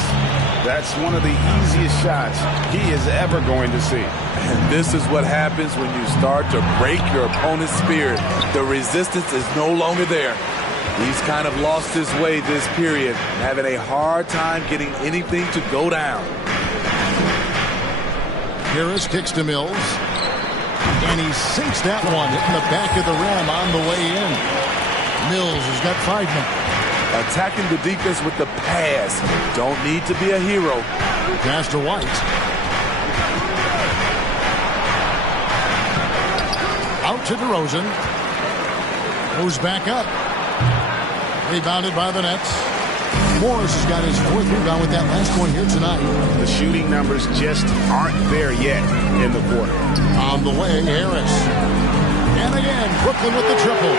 that's one of the easiest shots he is ever going to see. And this is what happens when you start to break your opponent's spirit. The resistance is no longer there. He's kind of lost his way this period, having a hard time getting anything to go down. Harris kicks to Mills. And he sinks that one, hitting the back of the rim on the way in. Mills has got 5 now. Attacking the defense with the pass. Don't need to be a hero. Pass to White. Out to DeRozan. Goes back up. Rebounded by the Nets. Morris has got his 4th rebound with that last one here tonight. The shooting numbers just aren't there yet in the quarter. On the way, Harris. And again, Brooklyn with the triple.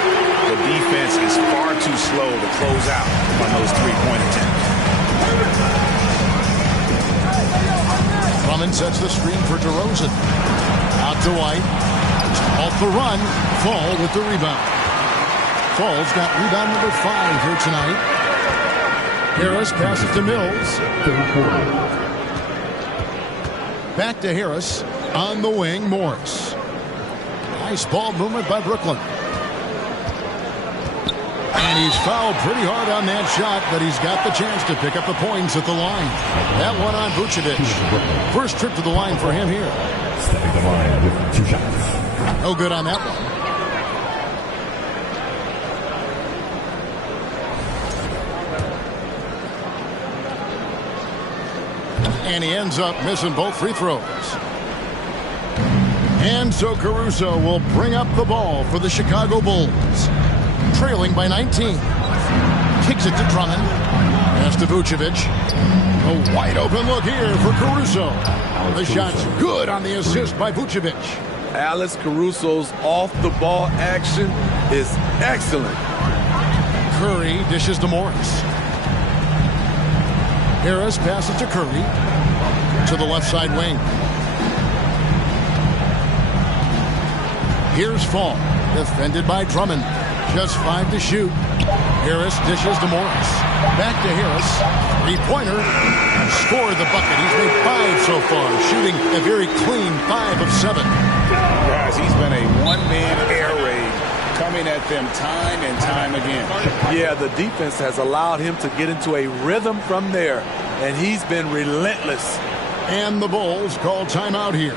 The defense is far too slow to close out on those 3-point attempts. Drummond sets the screen for DeRozan. Out to White. Off the run. Fall with the rebound. Fall's got rebound number 5 here tonight. Harris passes to Mills. Back to Harris. On the wing, Morris. Nice ball movement by Brooklyn. And he's fouled pretty hard on that shot, but he's got the chance to pick up the points at the line. That one on Vucevic. First trip to the line for him here. Stepping the line with 2 shots. No good on that one. And he ends up missing both free throws. And so Caruso will bring up the ball for the Chicago Bulls. Trailing by 19. Kicks it to Drummond. Pass to Vucevic. A wide open look here for Caruso. The shot's good on the assist by Vucevic. Alex Caruso's off-the-ball action is excellent. Curry dishes to Morris. Harris passes to Curry. To the left side wing. Here's Fall. Defended by Drummond. Just 5 to shoot. Harris dishes to Morris. Back to Harris. Three-pointer. And scored the bucket. He's made 5 so far, shooting a very clean 5 of 7. Guys, he's been a one-man air raid, coming at them time and time again. Yeah, the defense has allowed him to get into a rhythm from there, and he's been relentless. And the Bulls call timeout here.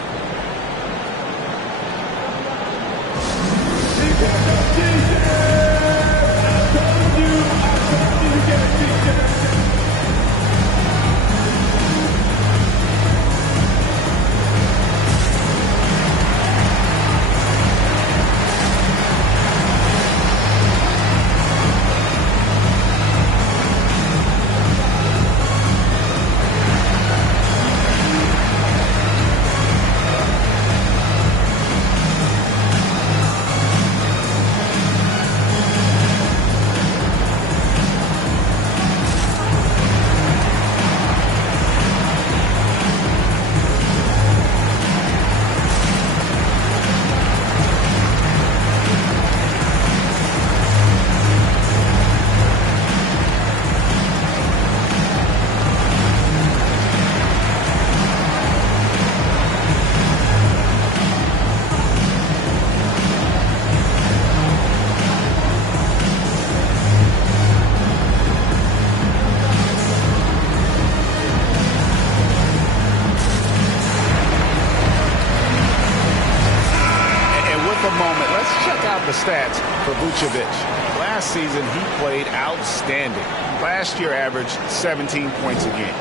The stats for Vucevic. Last season, he played outstanding. Last year averaged 17 points a game,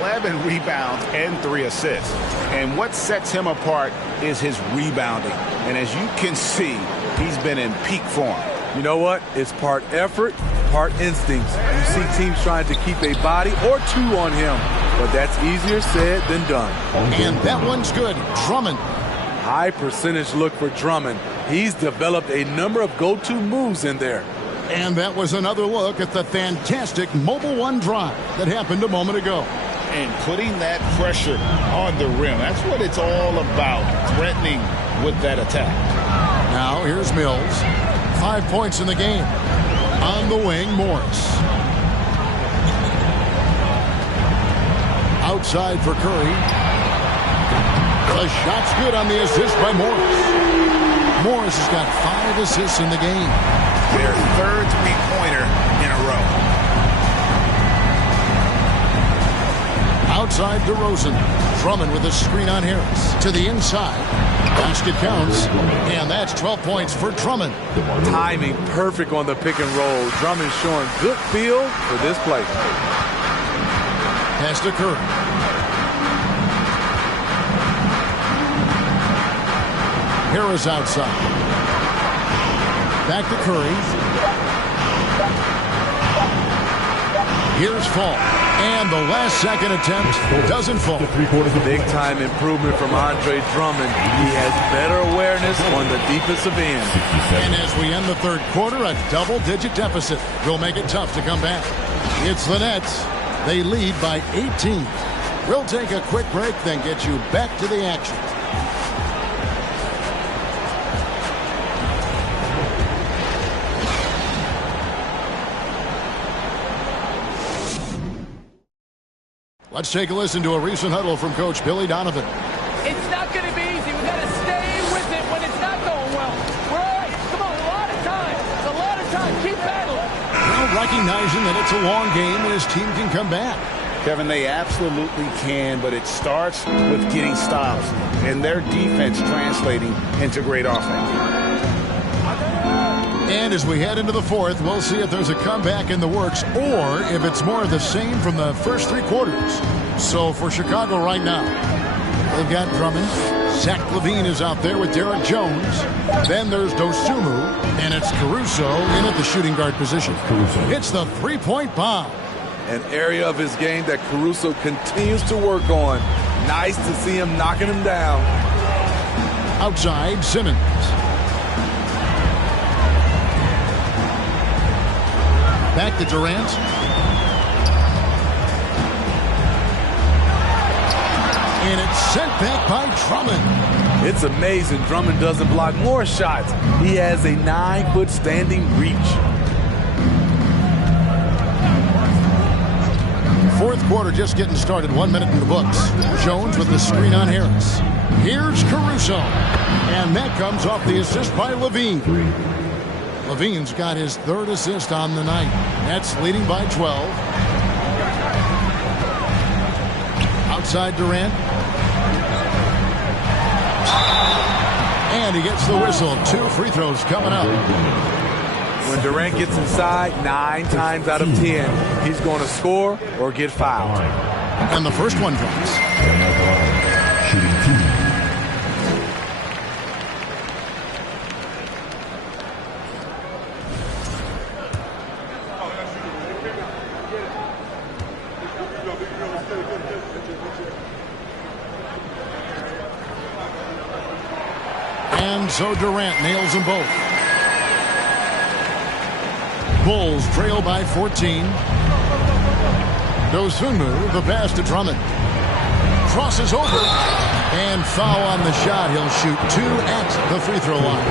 11 rebounds, and 3 assists. And what sets him apart is his rebounding. And as you can see, he's been in peak form. You know what? It's part effort, part instincts. You see teams trying to keep a body or two on him, but that's easier said than done. And that one's good. Drummond. High percentage look for Drummond. He's developed a number of go-to moves in there. And that was another look at the fantastic Mobile One drive that happened a moment ago. And putting that pressure on the rim. That's what it's all about, threatening with that attack. Now here's Mills. 5 points in the game. On the wing, Morris. Outside for Curry. The shot's good on the assist by Morris. Morris has got 5 assists in the game. Their third three-pointer in a row. Outside DeRozan. Drummond with a screen on Harris. To the inside. Basket counts. And that's 12 points for Drummond. Timing perfect on the pick and roll. Drummond showing good feel for this play. Pass to Curry. Harris outside. Back to Curry. Here's Fall. And the last second attempt doesn't fall. Big time improvement from Andre Drummond. He has better awareness on the defensive end. And as we end the third quarter, a double-digit deficit will make it tough to come back. It's the Nets. They lead by 18. We'll take a quick break, then get you back to the action. Let's take a listen to a recent huddle from Coach Billy Donovan. It's not going to be easy. We've got to stay with it when it's not going well. We're all right. Come on, a lot of time. It's a lot of time. Keep battling. Well, recognizing that it's a long game and his team can come back. Kevin, they absolutely can, but it starts with getting stops and their defense translating into great offense. And as we head into the fourth, we'll see if there's a comeback in the works or if it's more of the same from the first 3 quarters. So for Chicago right now, they've got Drummond. Zach LaVine is out there with Derek Jones. Then there's Dosunmu, and it's Caruso in at the shooting guard position. It's the three-point bomb. An area of his game that Caruso continues to work on. Nice to see him knocking him down. Outside, Simmons. Back to Durant. And it's sent back by Drummond. It's amazing Drummond doesn't block more shots. He has a 9-foot standing reach. Fourth quarter just getting started. 1 minute in the books. Jones with the screen on Harris. Here's Caruso. And that comes off the assist by Levine. Levine's got his third assist on the night. Nets leading by 12. Outside Durant. And he gets the whistle. 2 free throws coming up. When Durant gets inside, 9 times out of 10, he's going to score or get fouled. And the first one drops. Shooting 2. And so Durant nails them both. Bulls trail by 14. Dosunmu, the pass to Drummond. Crosses over. And foul on the shot. He'll shoot 2 at the free throw line.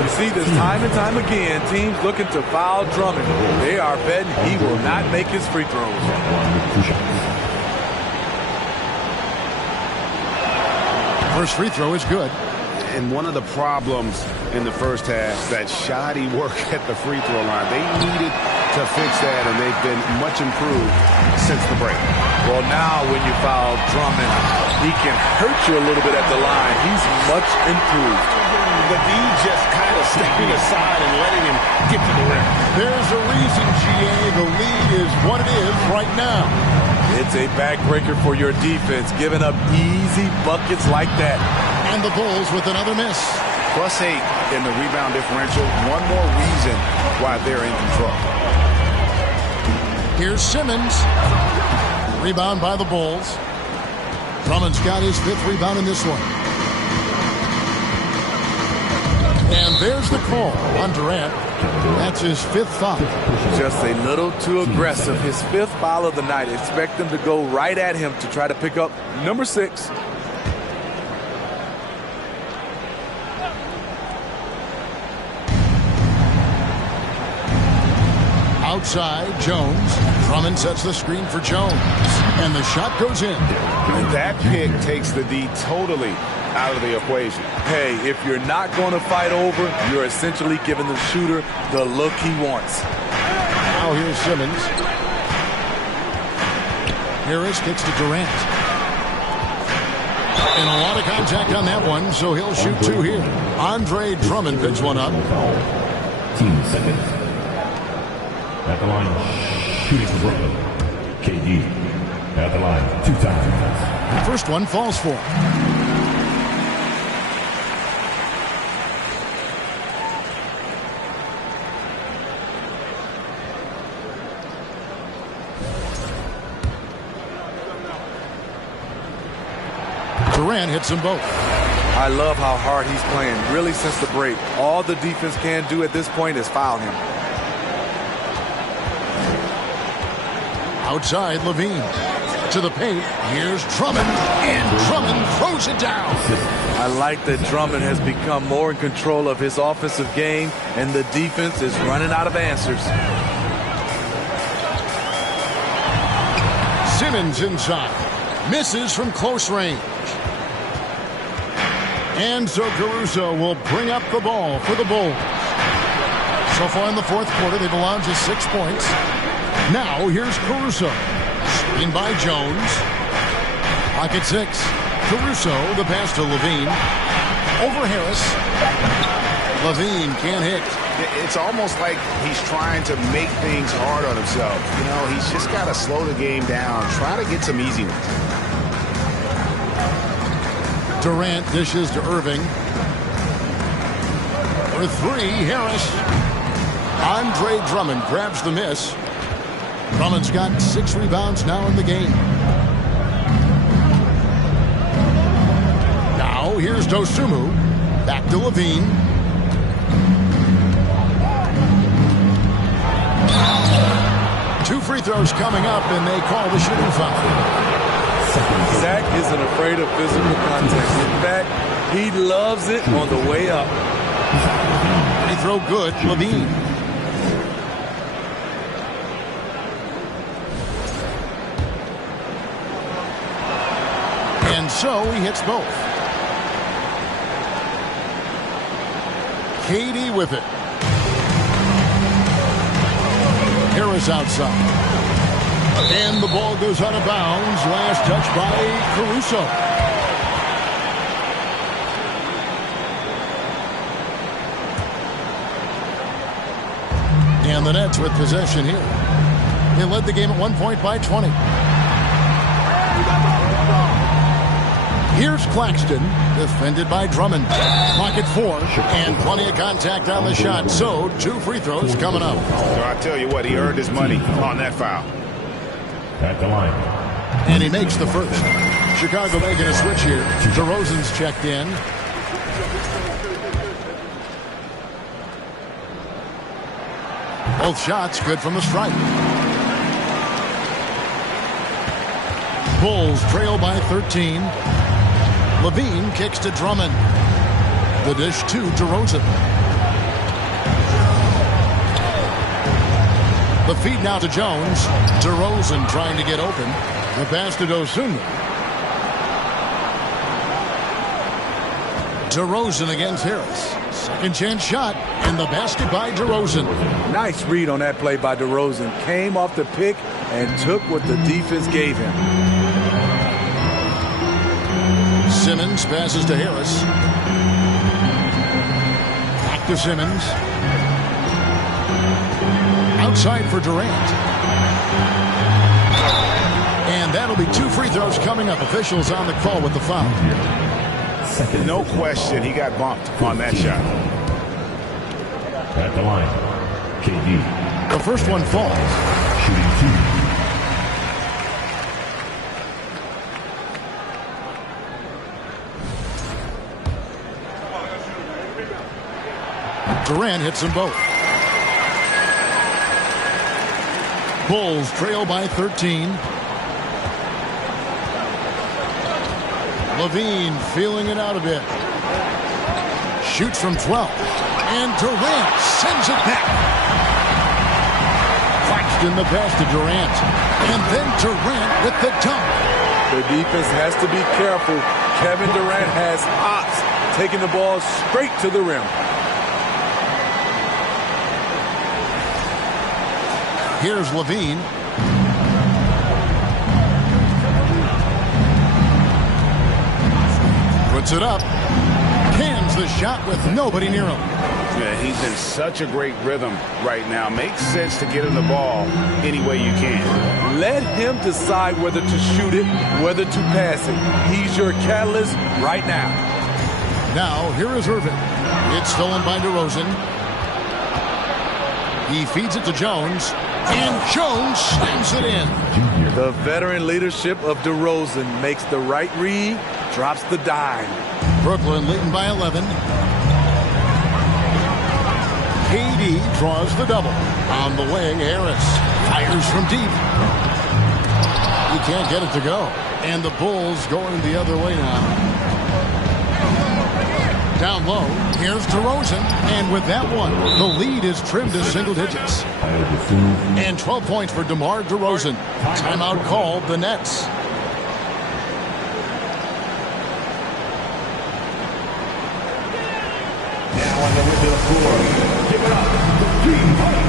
You see this time and time again, teams looking to foul Drummond. They are betting he will not make his free throws. First free throw is good. And one of the problems in the first half, that shoddy work at the free throw line. They needed to fix that, and they've been much improved since the break. Well, now when you foul Drummond, he can hurt you a little bit at the line. He's much improved. But he just kind of stepping aside and letting him get to the rim. There's a reason, GA. The lead is what it is right now. It's a backbreaker for your defense, giving up easy buckets like that. And the Bulls with another miss. +8 in the rebound differential. One more reason why they're in control. Here's Simmons. Rebound by the Bulls. Drummond's got his 5th rebound in this one. And there's the call on Durant. That's his 5th foul. Just a little too aggressive. His 5th foul of the night. Expect them to go right at him to try to pick up number 6. Outside, Jones. Drummond sets the screen for Jones. And the shot goes in. And that pick takes the D totally out of the equation. Hey, if you're not going to fight over, you're essentially giving the shooter the look he wants. Now here's Simmons. Harris kicks to Durant. And a lot of contact on that one, so he'll shoot 2 here. Andre Drummond picks one up. 10 seconds. At the line, shooting for Brooklyn. KD at the line 2 times. The first one falls for him. Durant hits them both. I love how hard he's playing, really, since the break. All the defense can do at this point is foul him. Outside, Levine. To the paint. Here's Drummond. And Drummond throws it down. I like that Drummond has become more in control of his offensive game, and the defense is running out of answers. Simmons inside. Misses from close range. And so Caruso will bring up the ball for the Bulls. So far in the fourth quarter, they've allowed just 6 points. Now here's Caruso. Screen by Jones. Pocket 6. Caruso, the pass to Levine. Over Harris. Levine can't hit. It's almost like he's trying to make things hard on himself. You know, he's just got to slow the game down. Try to get some easy ones. Durant dishes to Irving. For 3, Harris. Andre Drummond grabs the miss. Drummond's got 6 rebounds now in the game. Now here's Dosunmu. Back to Levine. Two free throws coming up, and they call the shooting foul. Zach isn't afraid of physical contact. In fact, he loves it on the way up. Free throw good, Levine. so he hits both. KD with it. Harris outside. And the ball goes out of bounds. Last touch by Caruso. And the Nets with possession here. They led the game at 1 point by 20. Here's Claxton, defended by Drummond. Clock at 4, and plenty of contact on the shot. So, 2 free throws coming up. So I tell you what, he earned his money on that foul. At the line. And he makes the first. Chicago making a switch here. DeRozan's checked in. Both shots good from the stripe. Bulls trail by 13. Levine kicks to Drummond. The dish to DeRozan. The feed now to Jones. DeRozan trying to get open. The pass to Dosunmu. DeRozan against Harris. Second chance shot, and the basket by DeRozan. Nice read on that play by DeRozan. Came off the pick and took what the defense gave him. Simmons passes to Harris. Back to Simmons. Outside for Durant. And that'll be 2 free throws coming up. Officials on the call with the foul. No question, he got bumped on that shot. At the line. KD. The first one falls. Shooting 2. Durant hits them both. Bulls trail by 13. Levine feeling it out a bit. Shoots from 12. And Durant sends it back. Claxton the pass to Durant. And then Durant with the dunk. The defense has to be careful. Kevin Durant has ops, taking the ball straight to the rim. Here's Levine. Puts it up. Cans the shot with nobody near him. Yeah, he's in such a great rhythm right now. Makes sense to get him the ball any way you can. Let him decide whether to shoot it, whether to pass it. He's your catalyst right now. Now, here is Irvin. It's stolen by DeRozan. He feeds it to Jones. And Jones slams it in. The veteran leadership of DeRozan makes the right read, drops the dime. Brooklyn leading by 11. KD draws the double. On the wing, Harris fires from deep. He can't get it to go. And the Bulls going the other way now. Down low, here's DeRozan. And with that one, the lead is trimmed to single digits. And 12 points for DeMar DeRozan. Timeout called the Nets. Now on the way to the floor. Give it up. The Dream Fight.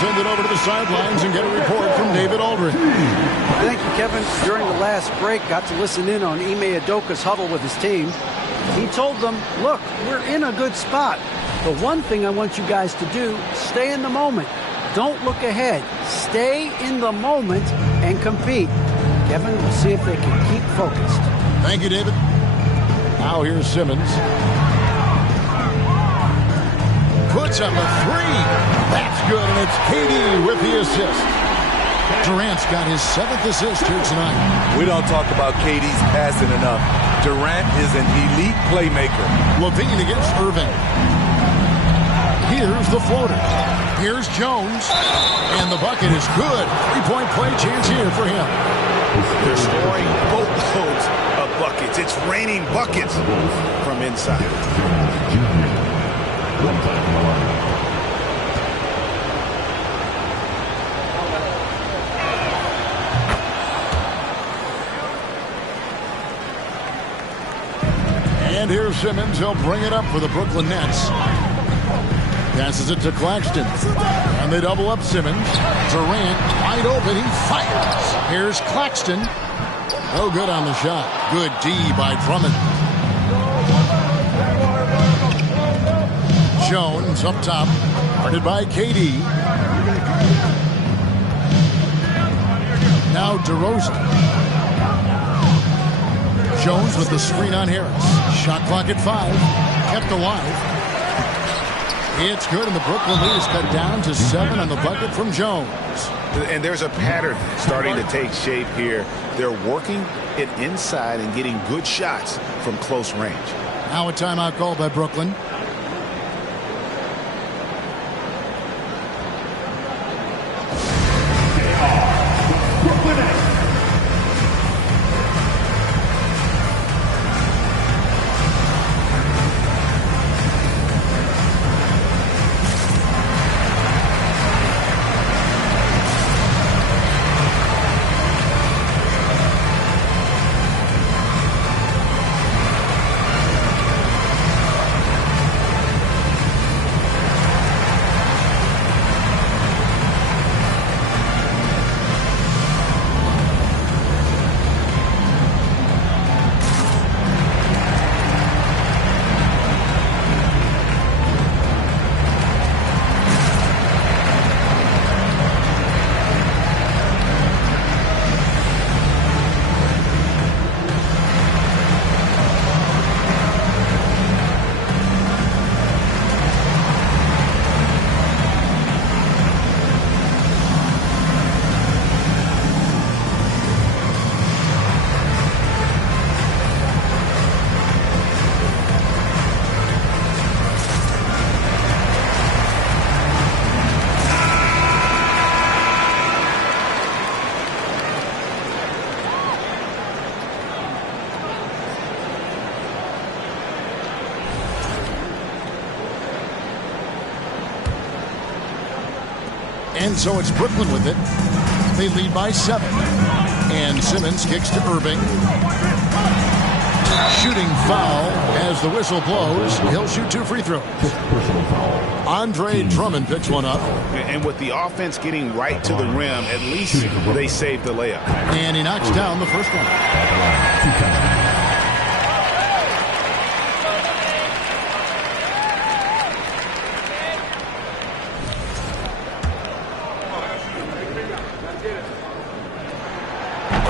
send it over to the sidelines and get a report from David Aldridge. Thank you, Kevin. During the last break, got to listen in on Ime Udoka's huddle with his team. He told them, look, we're in a good spot. The one thing I want you guys to do, stay in the moment. Don't look ahead. Stay in the moment and compete. Kevin, we'll see if they can keep focused. Thank you, David. Now here's Simmons. Puts up a three. That's good, and it's KD with the assist. Durant's got his 7th assist here tonight. We don't talk about KD's passing enough. Durant is an elite playmaker. Levine against Irving. Here's the floater. Here's Jones. And the bucket is good. 3-point play chance here for him. They're scoring boatloads of buckets. It's raining buckets from inside. And here's Simmons. He'll bring it up for the Brooklyn Nets. Passes it to Claxton. And they double up Simmons. Durant wide open. He fires. Here's Claxton. No good on the shot. Good D by Drummond. Jones up top. Guarded by KD. Now DeRozan. Jones with the screen on Harris. Shot clock at 5. Kept alive. It's good, and the Brooklyn lead is cut down to 7 on the bucket from Jones. And there's a pattern starting to take shape here. They're working it inside and getting good shots from close range. Now a timeout called by Brooklyn. And so it's Brooklyn with it. They lead by 7. And Simmons kicks to Irving. Shooting foul as the whistle blows. He'll shoot 2 free throws. Andre Drummond picks one up. And with the offense getting right to the rim, at least they saved the layup. And he knocks down the first one.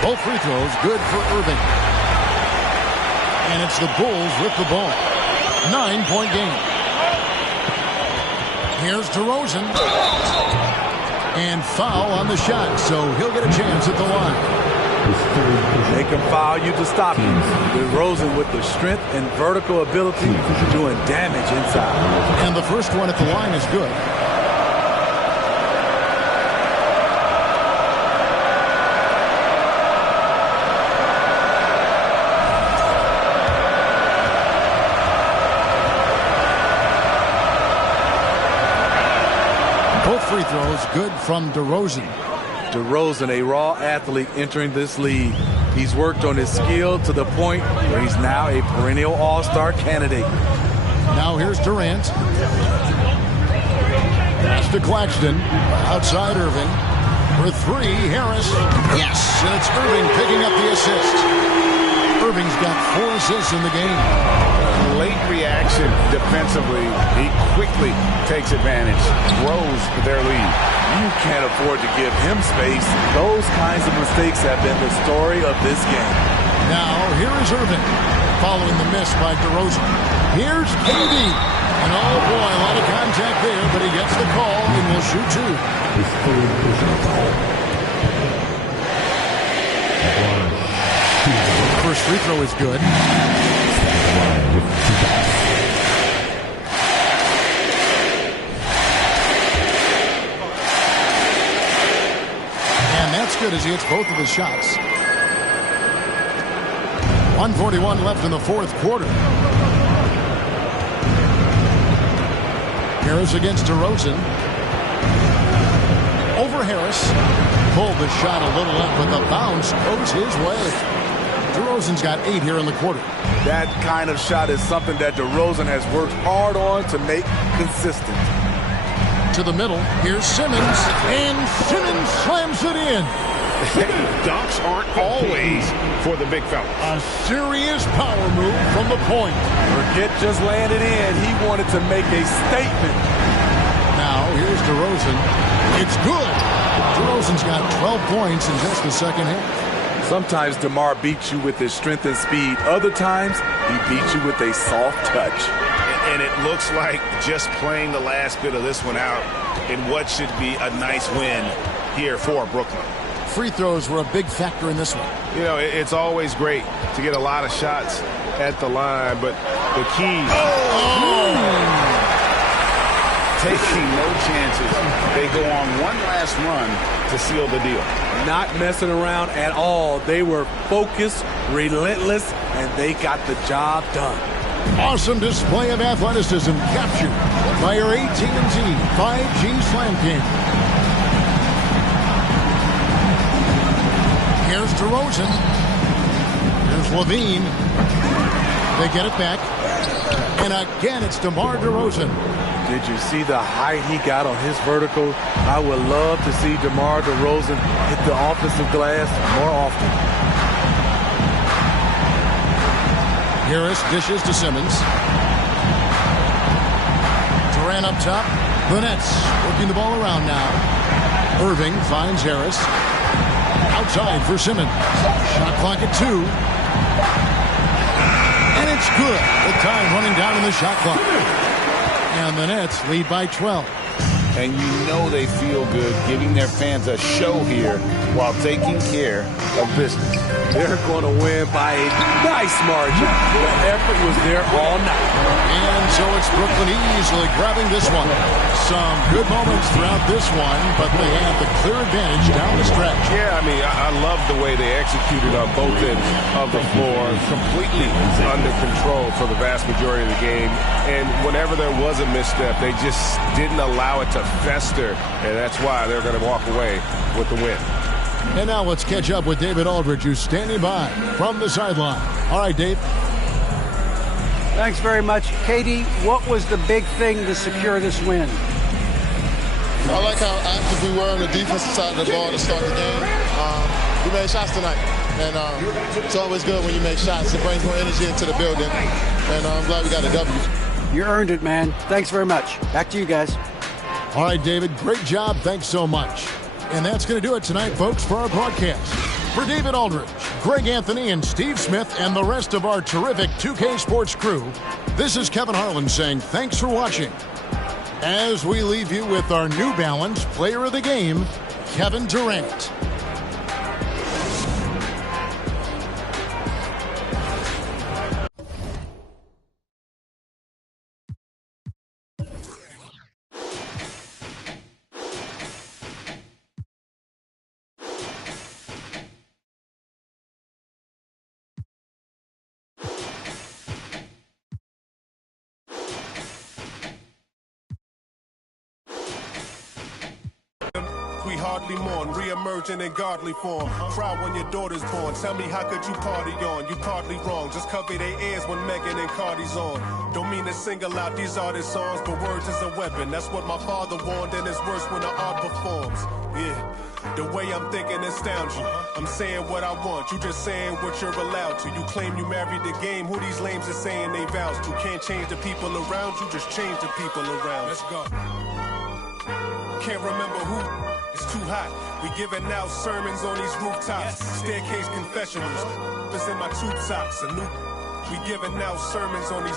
Both free throws good for Irving. And it's the Bulls with the ball. 9-point game. Here's DeRozan. And foul on the shot, so he'll get a chance at the line. They can foul you to stop him. DeRozan with the strength and vertical ability doing damage inside. And the first one at the line is good. Free throws good from DeRozan. DeRozan, a raw athlete entering this league. He's worked on his skill to the point where he's now a perennial all-star candidate. Now here's Durant. Pass to Claxton. Outside Irving. For three, Harris. Yes, and it's Irving picking up the assist. Irving's got 4 assists in the game. Late reaction defensively. He quickly takes advantage, grows their lead. You can't afford to give him space. Those kinds of mistakes have been the story of this game. Now, here is Irving, following the miss by DeRozan. Here's ATD. And oh boy, a lot of contact there, but he gets the call and will shoot 2. His third personal foul. At the line, First free throw is good. at the line with 2 shots. And that's good as he hits both of his shots. 1:41 left in the fourth quarter. Harris against DeRozan. Over Harris. Pulled the shot a little left, but the bounce goes his way. DeRozan's got 8 here in the quarter. That kind of shot is something that DeRozan has worked hard on to make consistent. To the middle, here's Simmons, and Simmons slams it in. Dunks aren't always for the big fella. A serious power move from the point. Forget just laying it in. He wanted to make a statement. Now, here's DeRozan. It's good. DeRozan's got 12 points in just the second half. Sometimes DeMar beats you with his strength and speed. Other times, he beats you with a soft touch. And it looks like just playing the last bit of this one out in what should be a nice win here for Brooklyn. Free throws were a big factor in this one. You know, it's always great to get a lot of shots at the line, but the key... Taking no chances. They go on one last run to seal the deal. Not messing around at all. They were focused, relentless, and they got the job done. Awesome display of athleticism captured by your AT&T 5G Slam King. Here's DeRozan. Here's Levine. They get it back. And again, it's DeMar DeRozan. Did you see the height he got on his vertical? I would love to see DeMar DeRozan hit the offensive glass more often. Harris dishes to Simmons. Durant up top. The Nets working the ball around now. Irving finds Harris. Outside for Simmons. Shot clock at 2. And it's good. The time running down in the shot clock. And the Nets lead by 12. And you know they feel good giving their fans a show here while taking care of business. They're going to win by a nice margin. The effort was there all night. And so it's Brooklyn easily grabbing this one. Some good moments throughout this one, but they have the clear advantage down the stretch. Yeah, I mean, I love the way they executed on both ends of the floor. Completely under control for the vast majority of the game. And whenever there was a misstep, they just didn't allow it to fester. And that's why they're going to walk away with the win. And now let's catch up with David Aldridge, who's standing by from the sideline. All right, Dave. Thanks very much. Katie, what was the big thing to secure this win? I like how active we were on the defensive side of the ball to start the game. We made shots tonight, and it's always good when you make shots. It brings more energy into the building, and I'm glad we got a W. You earned it, man. Thanks very much. Back to you guys. All right, David, great job. Thanks so much. And that's going to do it tonight, folks, for our broadcast. For David Aldridge, Greg Anthony, and Steve Smith, and the rest of our terrific 2K Sports crew, this is Kevin Harlan saying thanks for watching. As we leave you with our New Balance Player of the Game, Kevin Durant. we hardly mourn, re-emerging in godly form. Cry when your daughter's born. Tell me, how could you party on? You partly wrong. Just cover their ears when Megan and Cardi's on. Don't mean to single out these artists' songs, but words is a weapon. That's what my father warned, and it's worse when the art performs. Yeah. The way I'm thinking astounds you. I'm saying what I want, you just saying what you're allowed to. You claim you married the game, who these lames are saying they vows to. Can't change the people around you, just change the people around. Let's go. Can't remember who, it's too hot. We giving out sermons on these rooftops. Staircase confessionals, it's in my tube socks. We giving out sermons on these